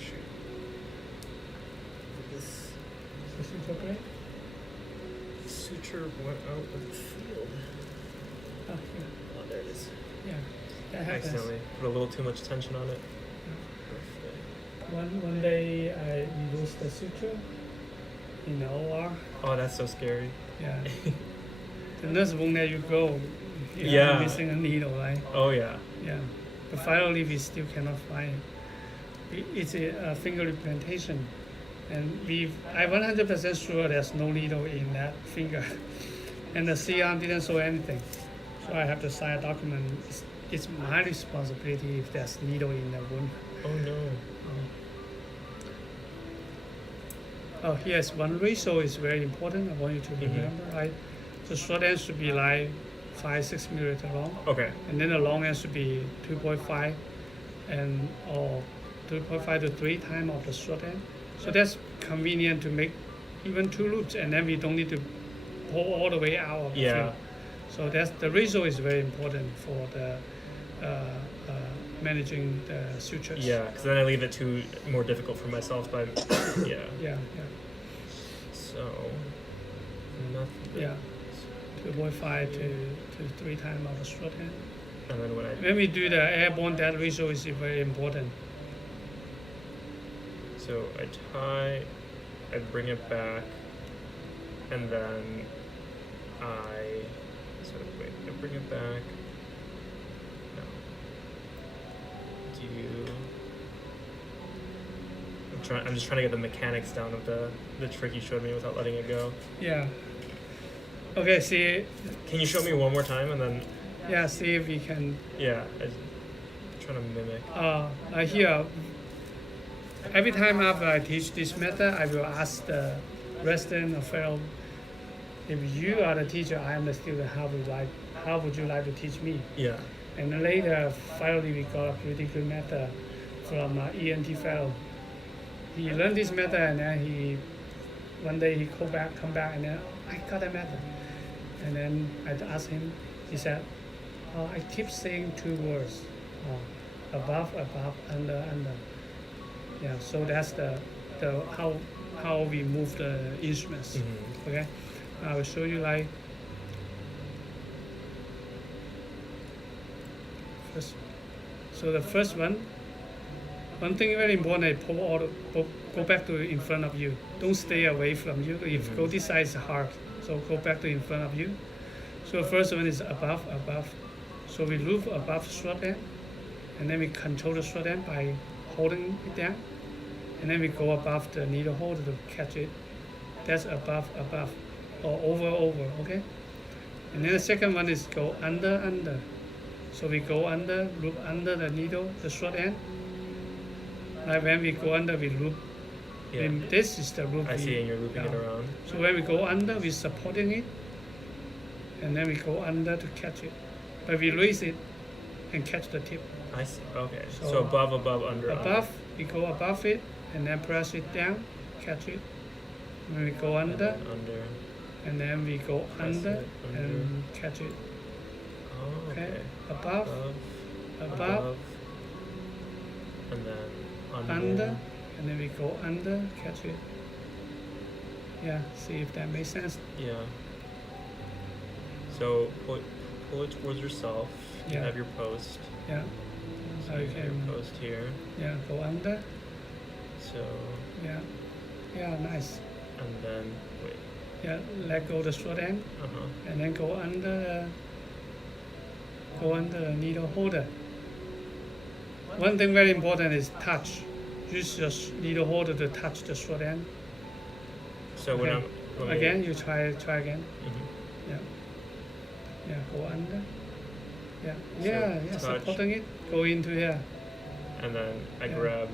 shoot. This The suture break. suture went out of the field. Oh, here. Oh, there it is. Yeah. That happens. Accidentally put a little too much tension on it. One day I lose the suture in the OR. Oh, that's so scary. Yeah. The nurse won't let you go. If you're Yeah. missing a needle, right? Oh yeah. Yeah. But finally, we still cannot find it. It's a finger implantation, and I'm 100% sure there's no needle in that finger, and the CR didn't show anything. So I have to sign a document. It's my responsibility if there's needle in the wound. Oh no. Oh, yes, one ratio is very important. I want you to remember, right? The short end should be like 5-6 millimeter long, Okay. and then the long end should be 2.5 or 2.5 to 3 times of the short end. So that's convenient to make even 2 loops, and then we don't need to pull all the way out of the Yeah. field. So that's the ratio is very important for the managing the sutures. Yeah, because then I leave it too more difficult for myself by yeah. Yeah, So nothing. yeah. 2.5 to 3 times of the short end. And then When we do the airborne, that ratio is very important. so I tie, I bring it back, and then I bring it back. No. I'm just trying to get the mechanics down of the trick you showed me without letting it go. Yeah. Okay, see, Can you show me one more time and then yeah, see if we can, yeah, I'm trying to mimic. here, every time after I teach this method, I will ask the resident or fellow, if you are the teacher, I am the student, how would you like to teach me? Yeah. And then later, finally, we got a pretty good method from ENT fellow. He learned this method, and then one day he come back, and then I got a method. And then I asked him, he said, I keep saying 2 words, above, under. Yeah, so that's the how we move the instruments. Mm-hmm. Okay, I will show you like first. So the first one thing very important, go back to in front of you. Don't stay away from you. If go this side is hard, so go back to in front of you. So first one is above. So we loop above short end, and then we control the short end by holding it down, and then we go above the needle holder to catch it. That's above, or over, okay? And then the second one is go under. So we go under, loop under the needle, the short end. Like when we go under, we loop. Yeah. And this is the loop. I see, and you're looping it yeah. around. So when we go under, we're supporting it, and then we go under to catch it. But we raise it and catch the tip. I see. Okay. So So above, under. Above, we go above it, and then press it down, catch it. When we go And under, then under. and then we go Press under it, under. and catch it. Oh, okay. Okay, above, Above. And then under, and then we go under, catch it. Yeah, see if that makes sense. Yeah. So pull it towards yourself. You Yeah. have your post. Yeah, So you you have your can, post here. yeah, go under, So yeah, nice. and then wait. Yeah, let go the short end, and then go under the needle holder. One thing very important is touch. Use your needle holder to touch the short end. So when Okay. let me- Again, you try again. Mhm. Yeah, go under. Yeah, So yeah, touch. supporting it. Go into here. And then I Yeah. grab.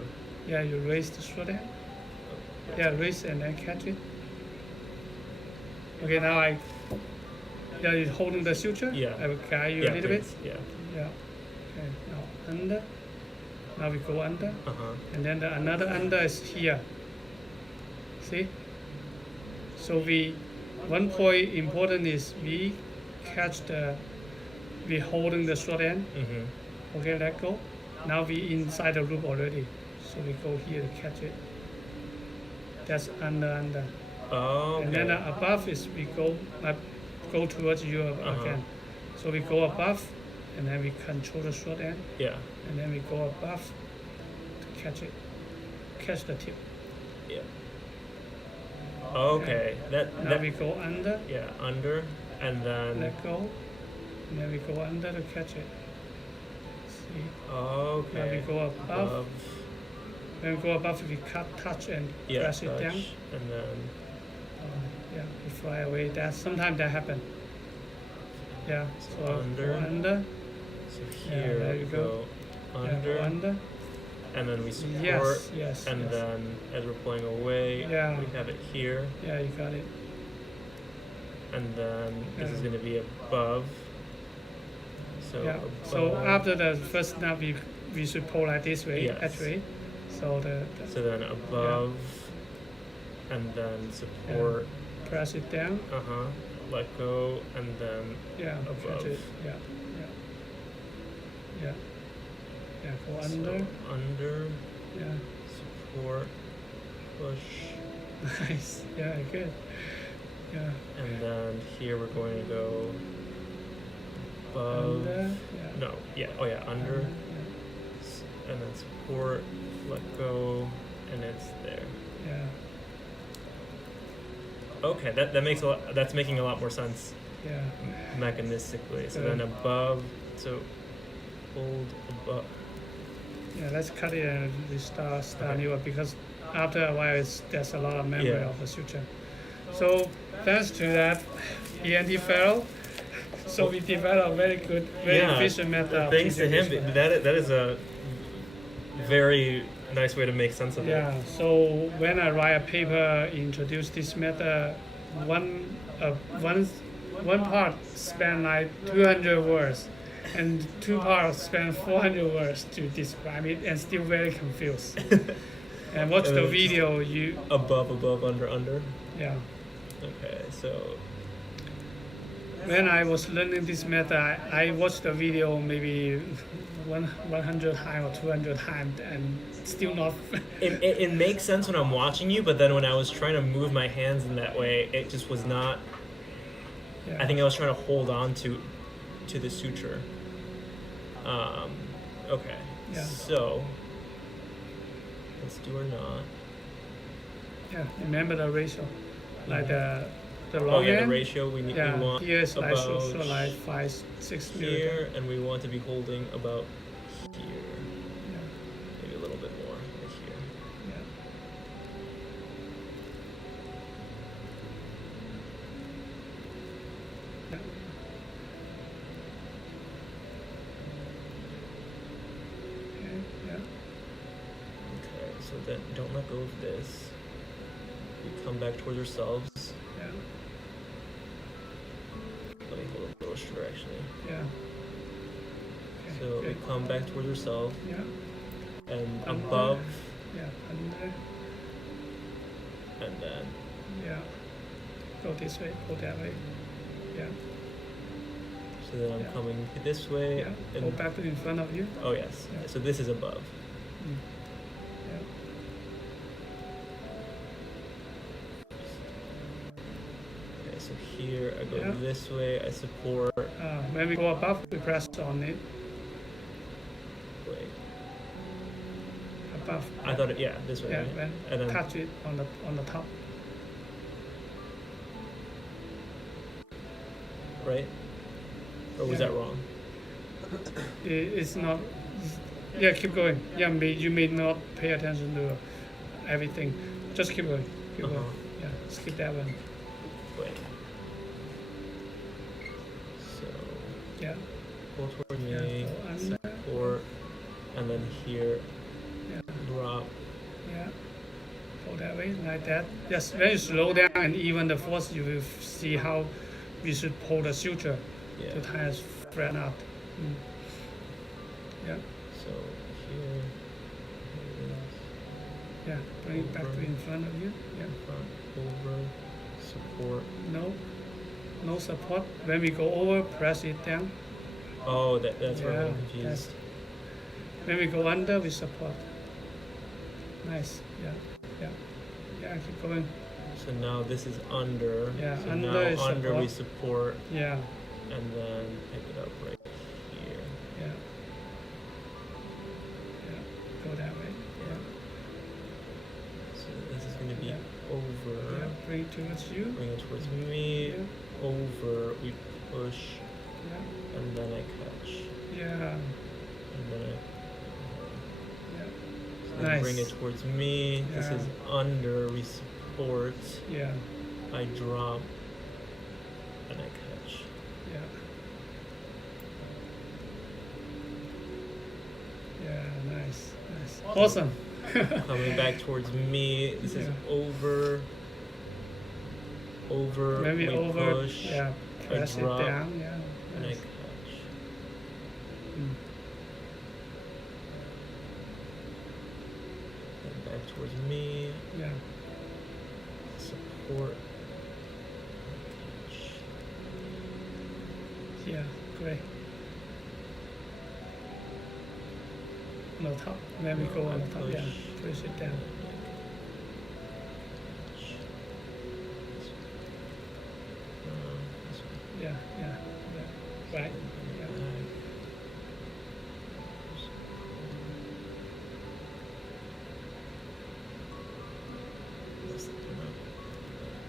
Yeah, you raise the short end. Yeah, raise and then catch it. Okay, now you're holding the suture. Yeah. I will guide you Yeah, a little bit. please. Yeah. Yeah. Okay, now under. Now we go under. And then another under is here. See? So one point important is we holding the short end. Mhm. Okay, let go. Now we inside the loop already. So we go here to catch it. That's under. Oh, okay. And then above is we go towards you again. So we go above, and then we control the short end, Yeah. and then we go above to catch the tip. Yeah. Okay. Now we go under, Yeah, under, and then. let go, and then we go under to catch it. See? Okay. Now we go above. When we go above, we touch and press it touch, down. and then. Yeah, we fly away. Sometimes that happen. Yeah, so under. go under. So Yeah, here there we you go under, Go under. and then we support, Yes. and then as we're pulling away, Yeah. we have it here, Yeah, you got it. and then this is Yeah. going to be above. So Yeah. above. So after the first snap, we should pull like this way, Yes. actually. So So then above, and then support. press it down. Let go, and then Yeah, above. catch it. Yeah. Yeah, go under. So under, Yeah. support, push, Nice. Yeah, good. Yeah. and then here we're going to go above. Under. Yeah. No, yeah, oh yeah, under, Yeah. and then support, let go, and it's there. Yeah. Okay, that makes a lot. That's making a lot more sense Yeah. mechanistically. So Good. then above, so hold above. Yeah, let's cut it and we start Okay. new because after a while there's a lot of memory Yeah. of the suture. So thanks to that ENT fellow, so we developed a very good, very efficient method. of Thanks to teaching him, this that is a very nice way to make sense of Yeah, it. so when I write a paper, introduce this method, one part spend like 200 words, and two parts spend 400 words to describe it, and still very confused. And watch the video. Above, under. Yeah. Okay, so When I was learning this method, I watched the video maybe 100 times or 200 times, and still not. it makes sense when I'm watching you, but then when I was trying to move my hands in that way, it just was not. Yeah. I think I was trying to hold on to the suture. Okay. Yeah. So let's do or not. Yeah, remember the ratio, like the long Oh yeah, the end. ratio we need. Yeah, We want here is like about so like 5-6 millimeter. here, and we want to be holding about here, Yeah, maybe a little bit more right here. yeah. Yeah. Okay, yeah. Okay, so then don't let go of this. We come back towards ourselves. Yeah, Let me hold a little shorter actually. yeah. Okay, So we good. come back towards ourselves, Yeah, and Under. above, yeah, under, and then yeah. Go this way, go that way. Yeah, so then I'm Yeah. coming this way. yeah. Go And back to in front of you. oh yes, Yeah. so this is above. Mm. Yeah. Okay, so here I go Yeah. this way. I support. When we go above, we press on it. Wait, Above. I thought it. Yeah, this way. Yeah, Right? when And then touch it on the top. right? Or was Yeah. that wrong? It's not. Yeah, keep going. Yeah, you may not pay attention to everything. Just keep going. Keep Uh-huh. going. Yeah, skip that one. Wait. So Yeah, pull toward yeah. me, Go under. support, and then here Yeah, drop. yeah. Go that way, like that. Just when you slow down and even the force, you will see how we should pull the suture Yeah. to tie us flat out. Mm. Yeah, So here. yeah. Bring it back to in front of you. Yeah. Front, over, support. No support. When we go over, press it down. Oh, that's where Yeah, I'm confused. When we go under, we support. Nice. Yeah. Yeah. Yeah. Keep going. So now this is under. Yeah, So under now is under we support, Yeah. and then pick it up right here. Yeah. Yeah. Go that way. Yeah. So this is going to be Yeah. over. Yeah. Bring it towards you. Bring it towards me. Yeah. Over. We push, Yeah. and then I catch, Yeah. and then I. Yeah. So then bring it Nice. towards me. This Yeah. is under. We support. Yeah. I drop, and I catch. Yeah. Yeah. Nice. Nice. Awesome. Coming back towards me. This is Yeah. over. Over. Maybe we over. push. Yeah. Press it drop, down. Yeah. And I Nice. catch. Mm. And back towards me. Yeah. Support. Catch. Yeah. Great. On the top. Maybe go on the top. Yeah. Push it down. Yeah. Yeah. Yeah. Right. Yeah.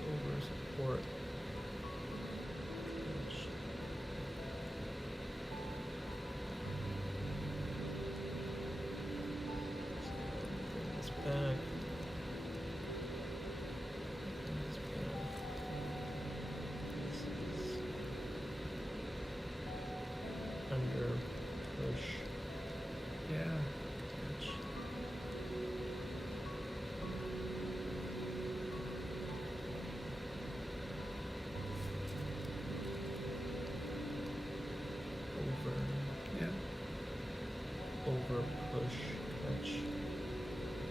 Over support. Catch. Bring this back. Bring this back. This is under push. Yeah. Catch. Over. Yeah. Over push. Catch.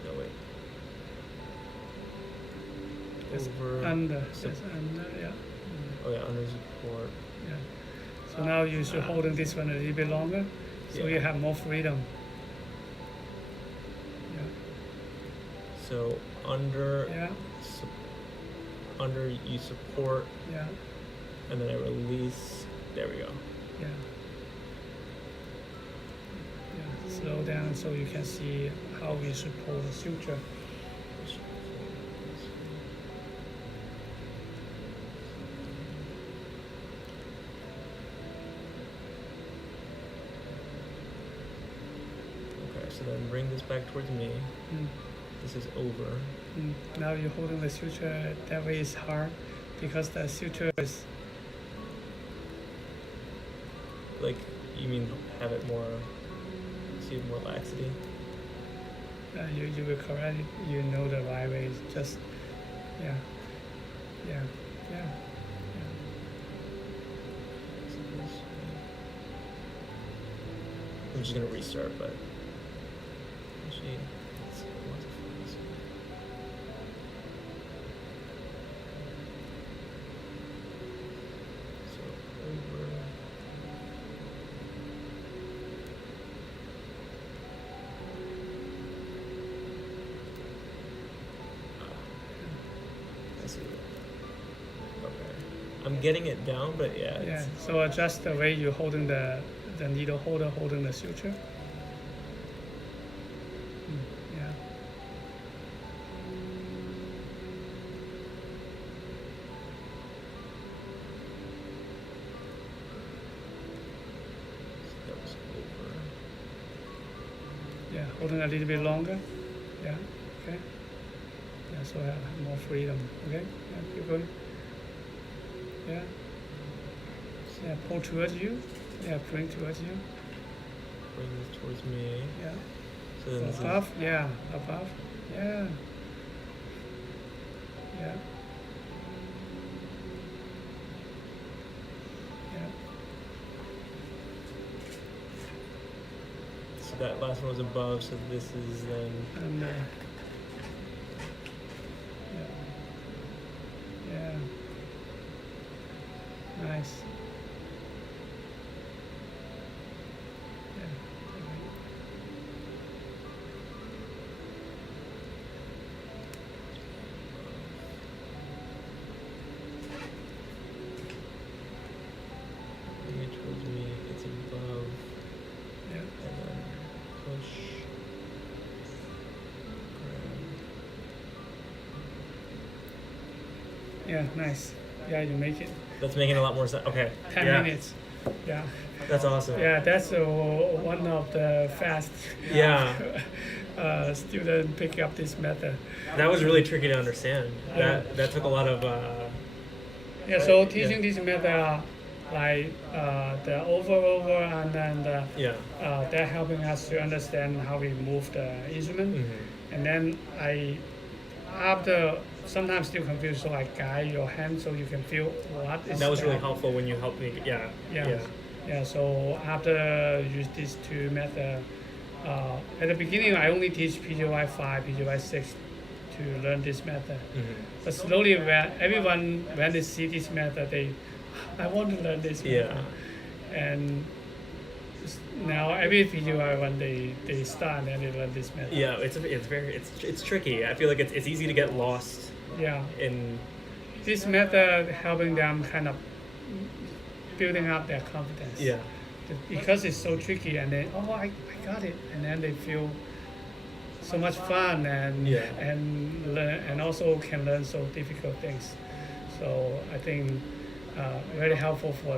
No wait. It's Over. under. sup- It's under. Yeah. Oh yeah, under support. Yeah. So now you should hold this one a little bit longer, so Yeah. you have more freedom. Yeah. So under. Yeah. Under you support, Yeah. and then I release. There we go. Yeah. Yeah. Slow down so you can see how we support the suture. Okay, so then bring this back towards me. Mm. This is over. Now you're holding the suture. That way is hard because the suture is. Like, you mean have it more, see more laxity? You will correct it. You know the right way. It's just. Yeah. Yeah. Yeah. So this, I'm just gonna restart, but actually, let's see, I want to find this. So over. I see. Okay. I'm getting it down, but yeah. Yeah. It's, So adjust the way you're holding the needle holder, holding the suture. Yeah. that was over. Yeah. Holding a little bit longer. Yeah. Okay. Yeah. So I have more freedom. Okay. Yeah. Keep going. Yeah. Yeah. Pull towards you. Yeah. Bring towards you. Bring this towards me. Yeah. So then this is Above. Yeah. Above. Yeah. Yeah. Yeah. so that last one was above, so this is then And yeah. Yeah. Nice. Yeah. Yeah, nice. Yeah, you make it. That's making a lot more sense. Okay. 10 yeah. minutes. Yeah. That's awesome. Yeah, that's one of the fast Yeah. student pick up this method. That was really tricky to understand. Yeah. That took a lot of. Yeah, so teaching this method, like the over, and then they're helping us to understand how we move the instrument. Mm-hmm. And then after sometimes still confused, so I guide your hand so you can feel what is. That was really helpful when you helped me. Yeah. Yeah. So after use these two methods, at the beginning I only teach PGY 5, PGY 6 to learn this method. Mm-hmm. But slowly, when they see this method, I want to learn this method. And now every PGY when they start and they learn this method. Yeah, it's tricky. I feel like it's easy to get lost. Yeah. In this method helping them kind of building up their confidence. Yeah. Because it's so tricky, and then I got it, and then they feel so much fun and learn, and also can learn so difficult things. So I think very helpful for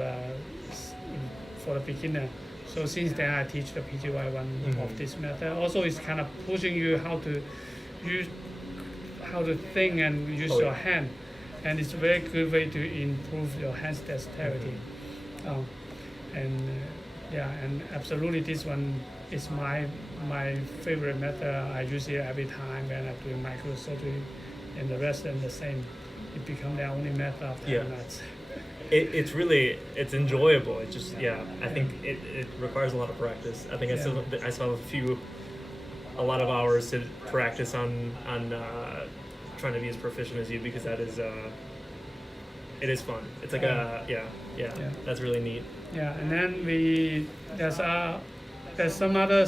the beginner. So since then I teach the PGY one of this method. Also, it's kind of pushing you how to think and use your hand, and it's a very good way to improve your hand dexterity. And absolutely this one is my favorite method. I use it every time when I'm doing microsurgery, and the rest of them the same. It becomes the only method of 10 minutes. It's enjoyable. It just I think it requires a lot of practice. I think I still have a lot of hours to practice on trying to be as proficient as you, because that is it is fun. It's like that's really neat. Yeah, and then there's some other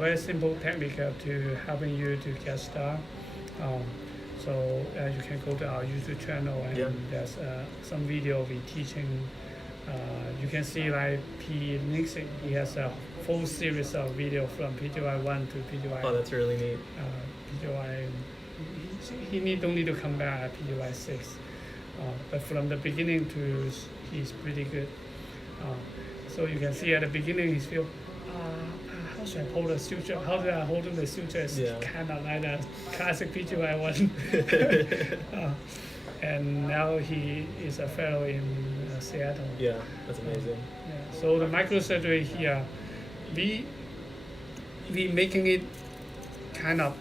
very simple technique to helping you to get started. So you can go to our YouTube channel, and there's some video we teaching. You can see like P. Nixon, he has a full series of video from PGY 1 to PGY. Oh, that's really neat. PGY, he don't need to come back at PGY 6. But from the beginning to he's pretty good. So you can see at the beginning he's feel, how should I hold the suture? How do I hold the suture? It's kind of like a classic PGY one. And now he is a fellow in Seattle. Yeah, that's amazing. So the microsurgery here, we making it kind of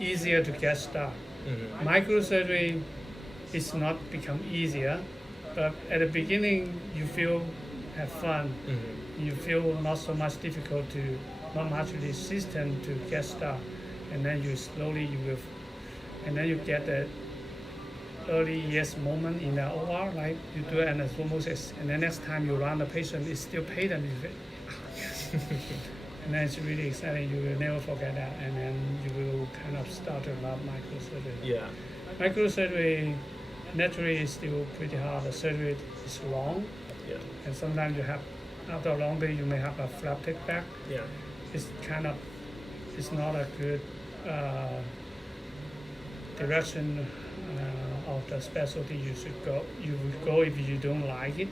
easier to get started. Mm-hmm. Microsurgery is not become easier, but at the beginning you feel have fun. Mm-hmm. You feel not so much difficult not much resistant to get started, and then you slowly and then you get the early moment in the OR, like you do it in a slow motion, and the next time you run the patient, it's still patent. Yes. And then it's really exciting. You will never forget that, and then you will kind of start to love microsurgery. Yeah. Microsurgery naturally is still pretty hard. The surgery is long, and sometimes you have, after a long day, you may have a flap take back. Yeah. It's not a good direction of the specialty you should go. You would go if you don't like it.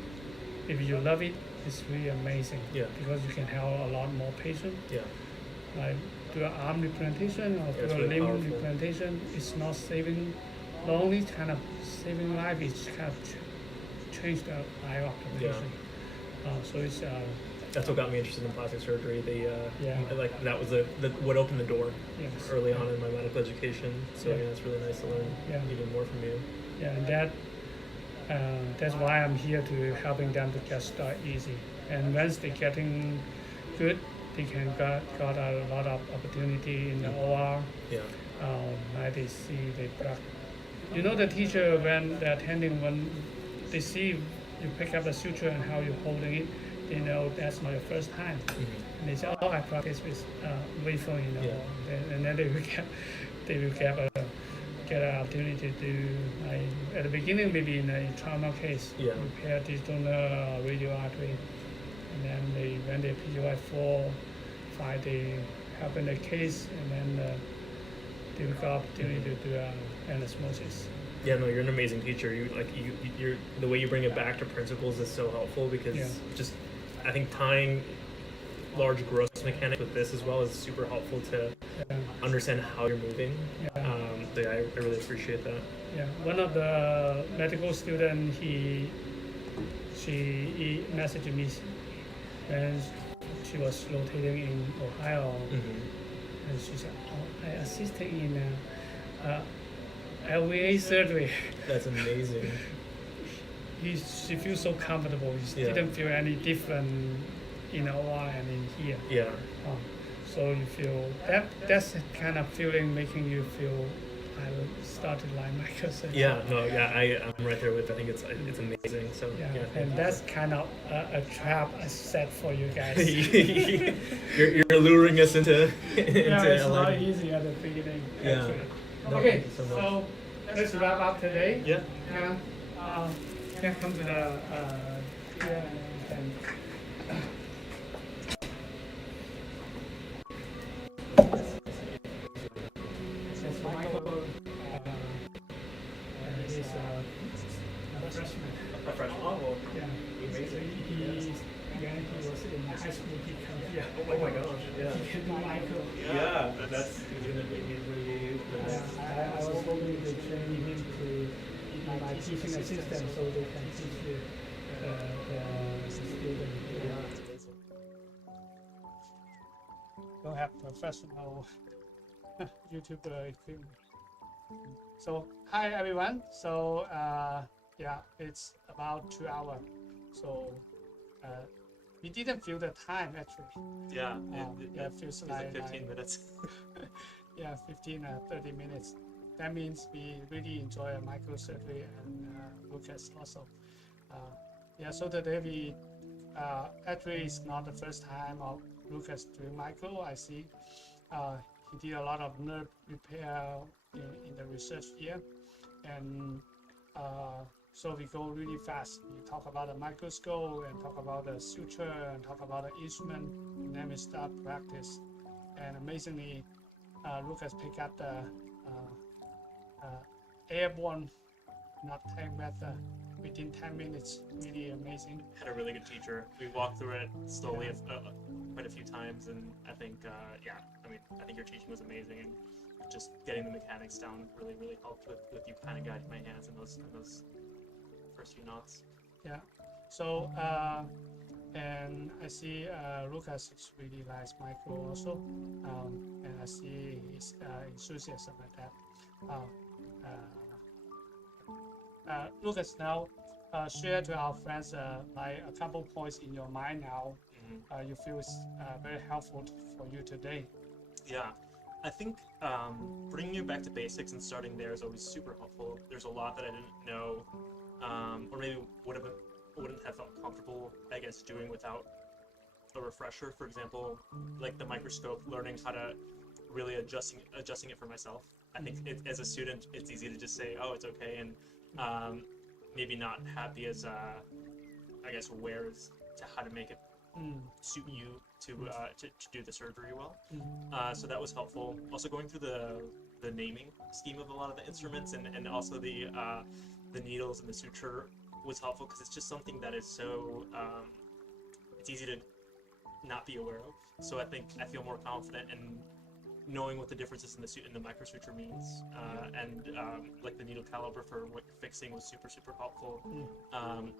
If you love it, it's really amazing. Yeah. Because you can help a lot more patients. Yeah. Like do an arm replantation or do a limb powerful. Replantation. It's not saving only kind of saving life. It's kind of change the life of the patient. So it's. That's what got me interested in plastic surgery. Like that was what opened the door early on in my medical education. So it's really nice to learn even more from you. Yeah, and that's why I'm here to helping them to get started easy. And once they're getting good, they can got a lot of opportunity in the OR. Yeah. Like they see the teacher when they're attending, when they see you pick up the suture and how you're holding it, they know that's not your first time. Mm-hmm. And they say, I practice with Weifeng, and then they will get an opportunity to do, like, at the beginning, maybe in a trauma case, repair distal radial artery, and then when they PGY 4, 5, they help in the case, and then they will get opportunity to do anesthesis. Yeah, no, you're an amazing teacher. You're the way you bring it back to principles is so helpful because Yeah. just I think tying large gross mechanics with this as well is super helpful to Yeah. understand how you're moving. Yeah. So yeah, I really appreciate that. Yeah, one of the medical student, he messaged me when she was rotating in Ohio, Mm-hmm. and she said, "Oh, I assisted in LVA surgery." That's amazing. She feels so comfortable. She Yeah. didn't feel any different in OR and in here. Yeah. So you feel that's the kind of feeling making you feel I started like microsurgery. Yeah. No. Yeah. I'm right there with. I think it's amazing. So Yeah, yeah. and that's kind of a trap I set for you guys. you're luring us into Yeah, it's LA. not easy at the beginning. Yeah. Actually. No, Okay, thank you so much. so let's wrap up today. Yeah. Yeah, come to the here and since Michael is a freshman. A freshman. Oh, well, Yeah, amazing. When he was in high school, he come here. Oh my gosh. Yeah. He can do Michael. Yeah. That's gonna be really. I was hoping to train him to be my teaching assistant so they can teach the student. Don't have professional YouTuber equipment. So hi everyone. So yeah, it's about 2 hours. So we didn't feel the time actually. Yeah, Yeah, it feels it's like 15 minutes. yeah, 15 30 minutes. That means we really enjoy microsurgery and Lucas also. Yeah, so today we actually it's not the first time of Lucas doing micro. I see he did a lot of nerve repair in the research here, and so we go really fast. We talk about the microscope and talk about the suture and talk about the instrument, and then we start practice. And amazingly, Lucas picked up the airborne not tank method within 10 minutes. Really amazing. Had a really good teacher. We walked through it slowly quite a few times, and I think, yeah, I mean, I think your teaching was amazing, and just getting the mechanics down really helped with you kind of guiding my hands in those first few knots. Yeah. So and I see Lucas is really likes micro also, and I see his enthusiasm at that. Lucas, now share to our friends like a couple points in your mind now. You feel is very helpful for you today. Yeah, I think bringing you back to basics and starting there is always super helpful. There's a lot that I didn't know, or maybe wouldn't have felt comfortable, I guess, doing without a refresher. For example, like the microscope, learning how to really adjusting it for myself. I think as a student, it's easy to just say, oh, it's okay, and maybe not have the I guess, awares to how to make it suit you to do the surgery well. So that was helpful. Also going through the naming scheme of a lot of the instruments and also the needles and the suture was helpful because it's just something that is so it's easy to not be aware of. So I think I feel more confident in knowing what the differences in the microsuture means, and like the needle caliber for what fixing was super helpful.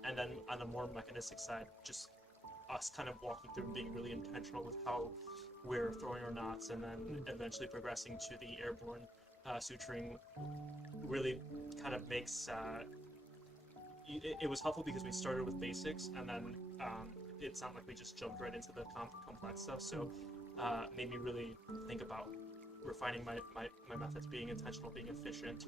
And then on the more mechanistic side, just us kind of walking through and being really intentional with how we're throwing our knots, and then eventually progressing to the airborne suturing really kind of makes it was helpful because we started with basics, and then it's not like we just jumped right into the complex stuff. So made me really think about refining my methods, being intentional, being efficient,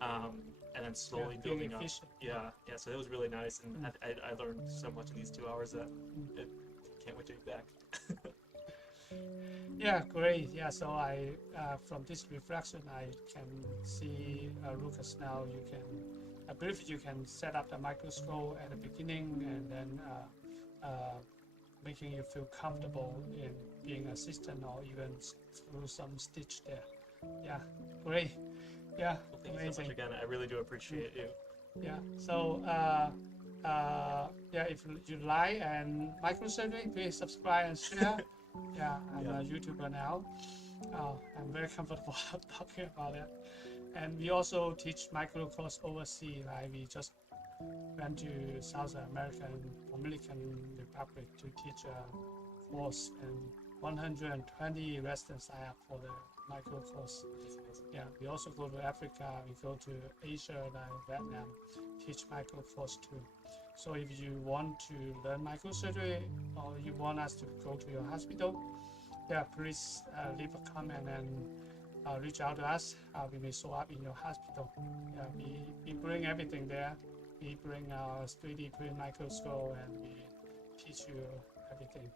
and then slowly building up. Yeah. So that was really nice, and I learned so much in these 2 hours that I can't wait to be back. Yeah, great. Yeah, so I from this reflection, I can see Lucas now. I believe you can set up the microscope at the beginning, and then making you feel comfortable in being assistant or even through some stitch there. Yeah, great. Yeah, Well, thank you so amazing. much again. I really do appreciate you. Yeah. So yeah, if you like and microsurgery, please subscribe and share. Yeah, I'm Yeah. a YouTuber now. I'm very comfortable talking about it. And we also teach micro course overseas. Like we just went to South America and Dominican Republic to teach a course, and 120 residents sign up for the micro course. That's amazing. Yeah, we also go to Africa, we go to Asia, like Vietnam, teach micro course too. So if you want to learn microsurgery or you want us to go to your hospital, yeah, please leave a comment and reach out to us. We may show up in your hospital. Yeah, we bring everything there. We bring our 3D print microscope and we teach you everything.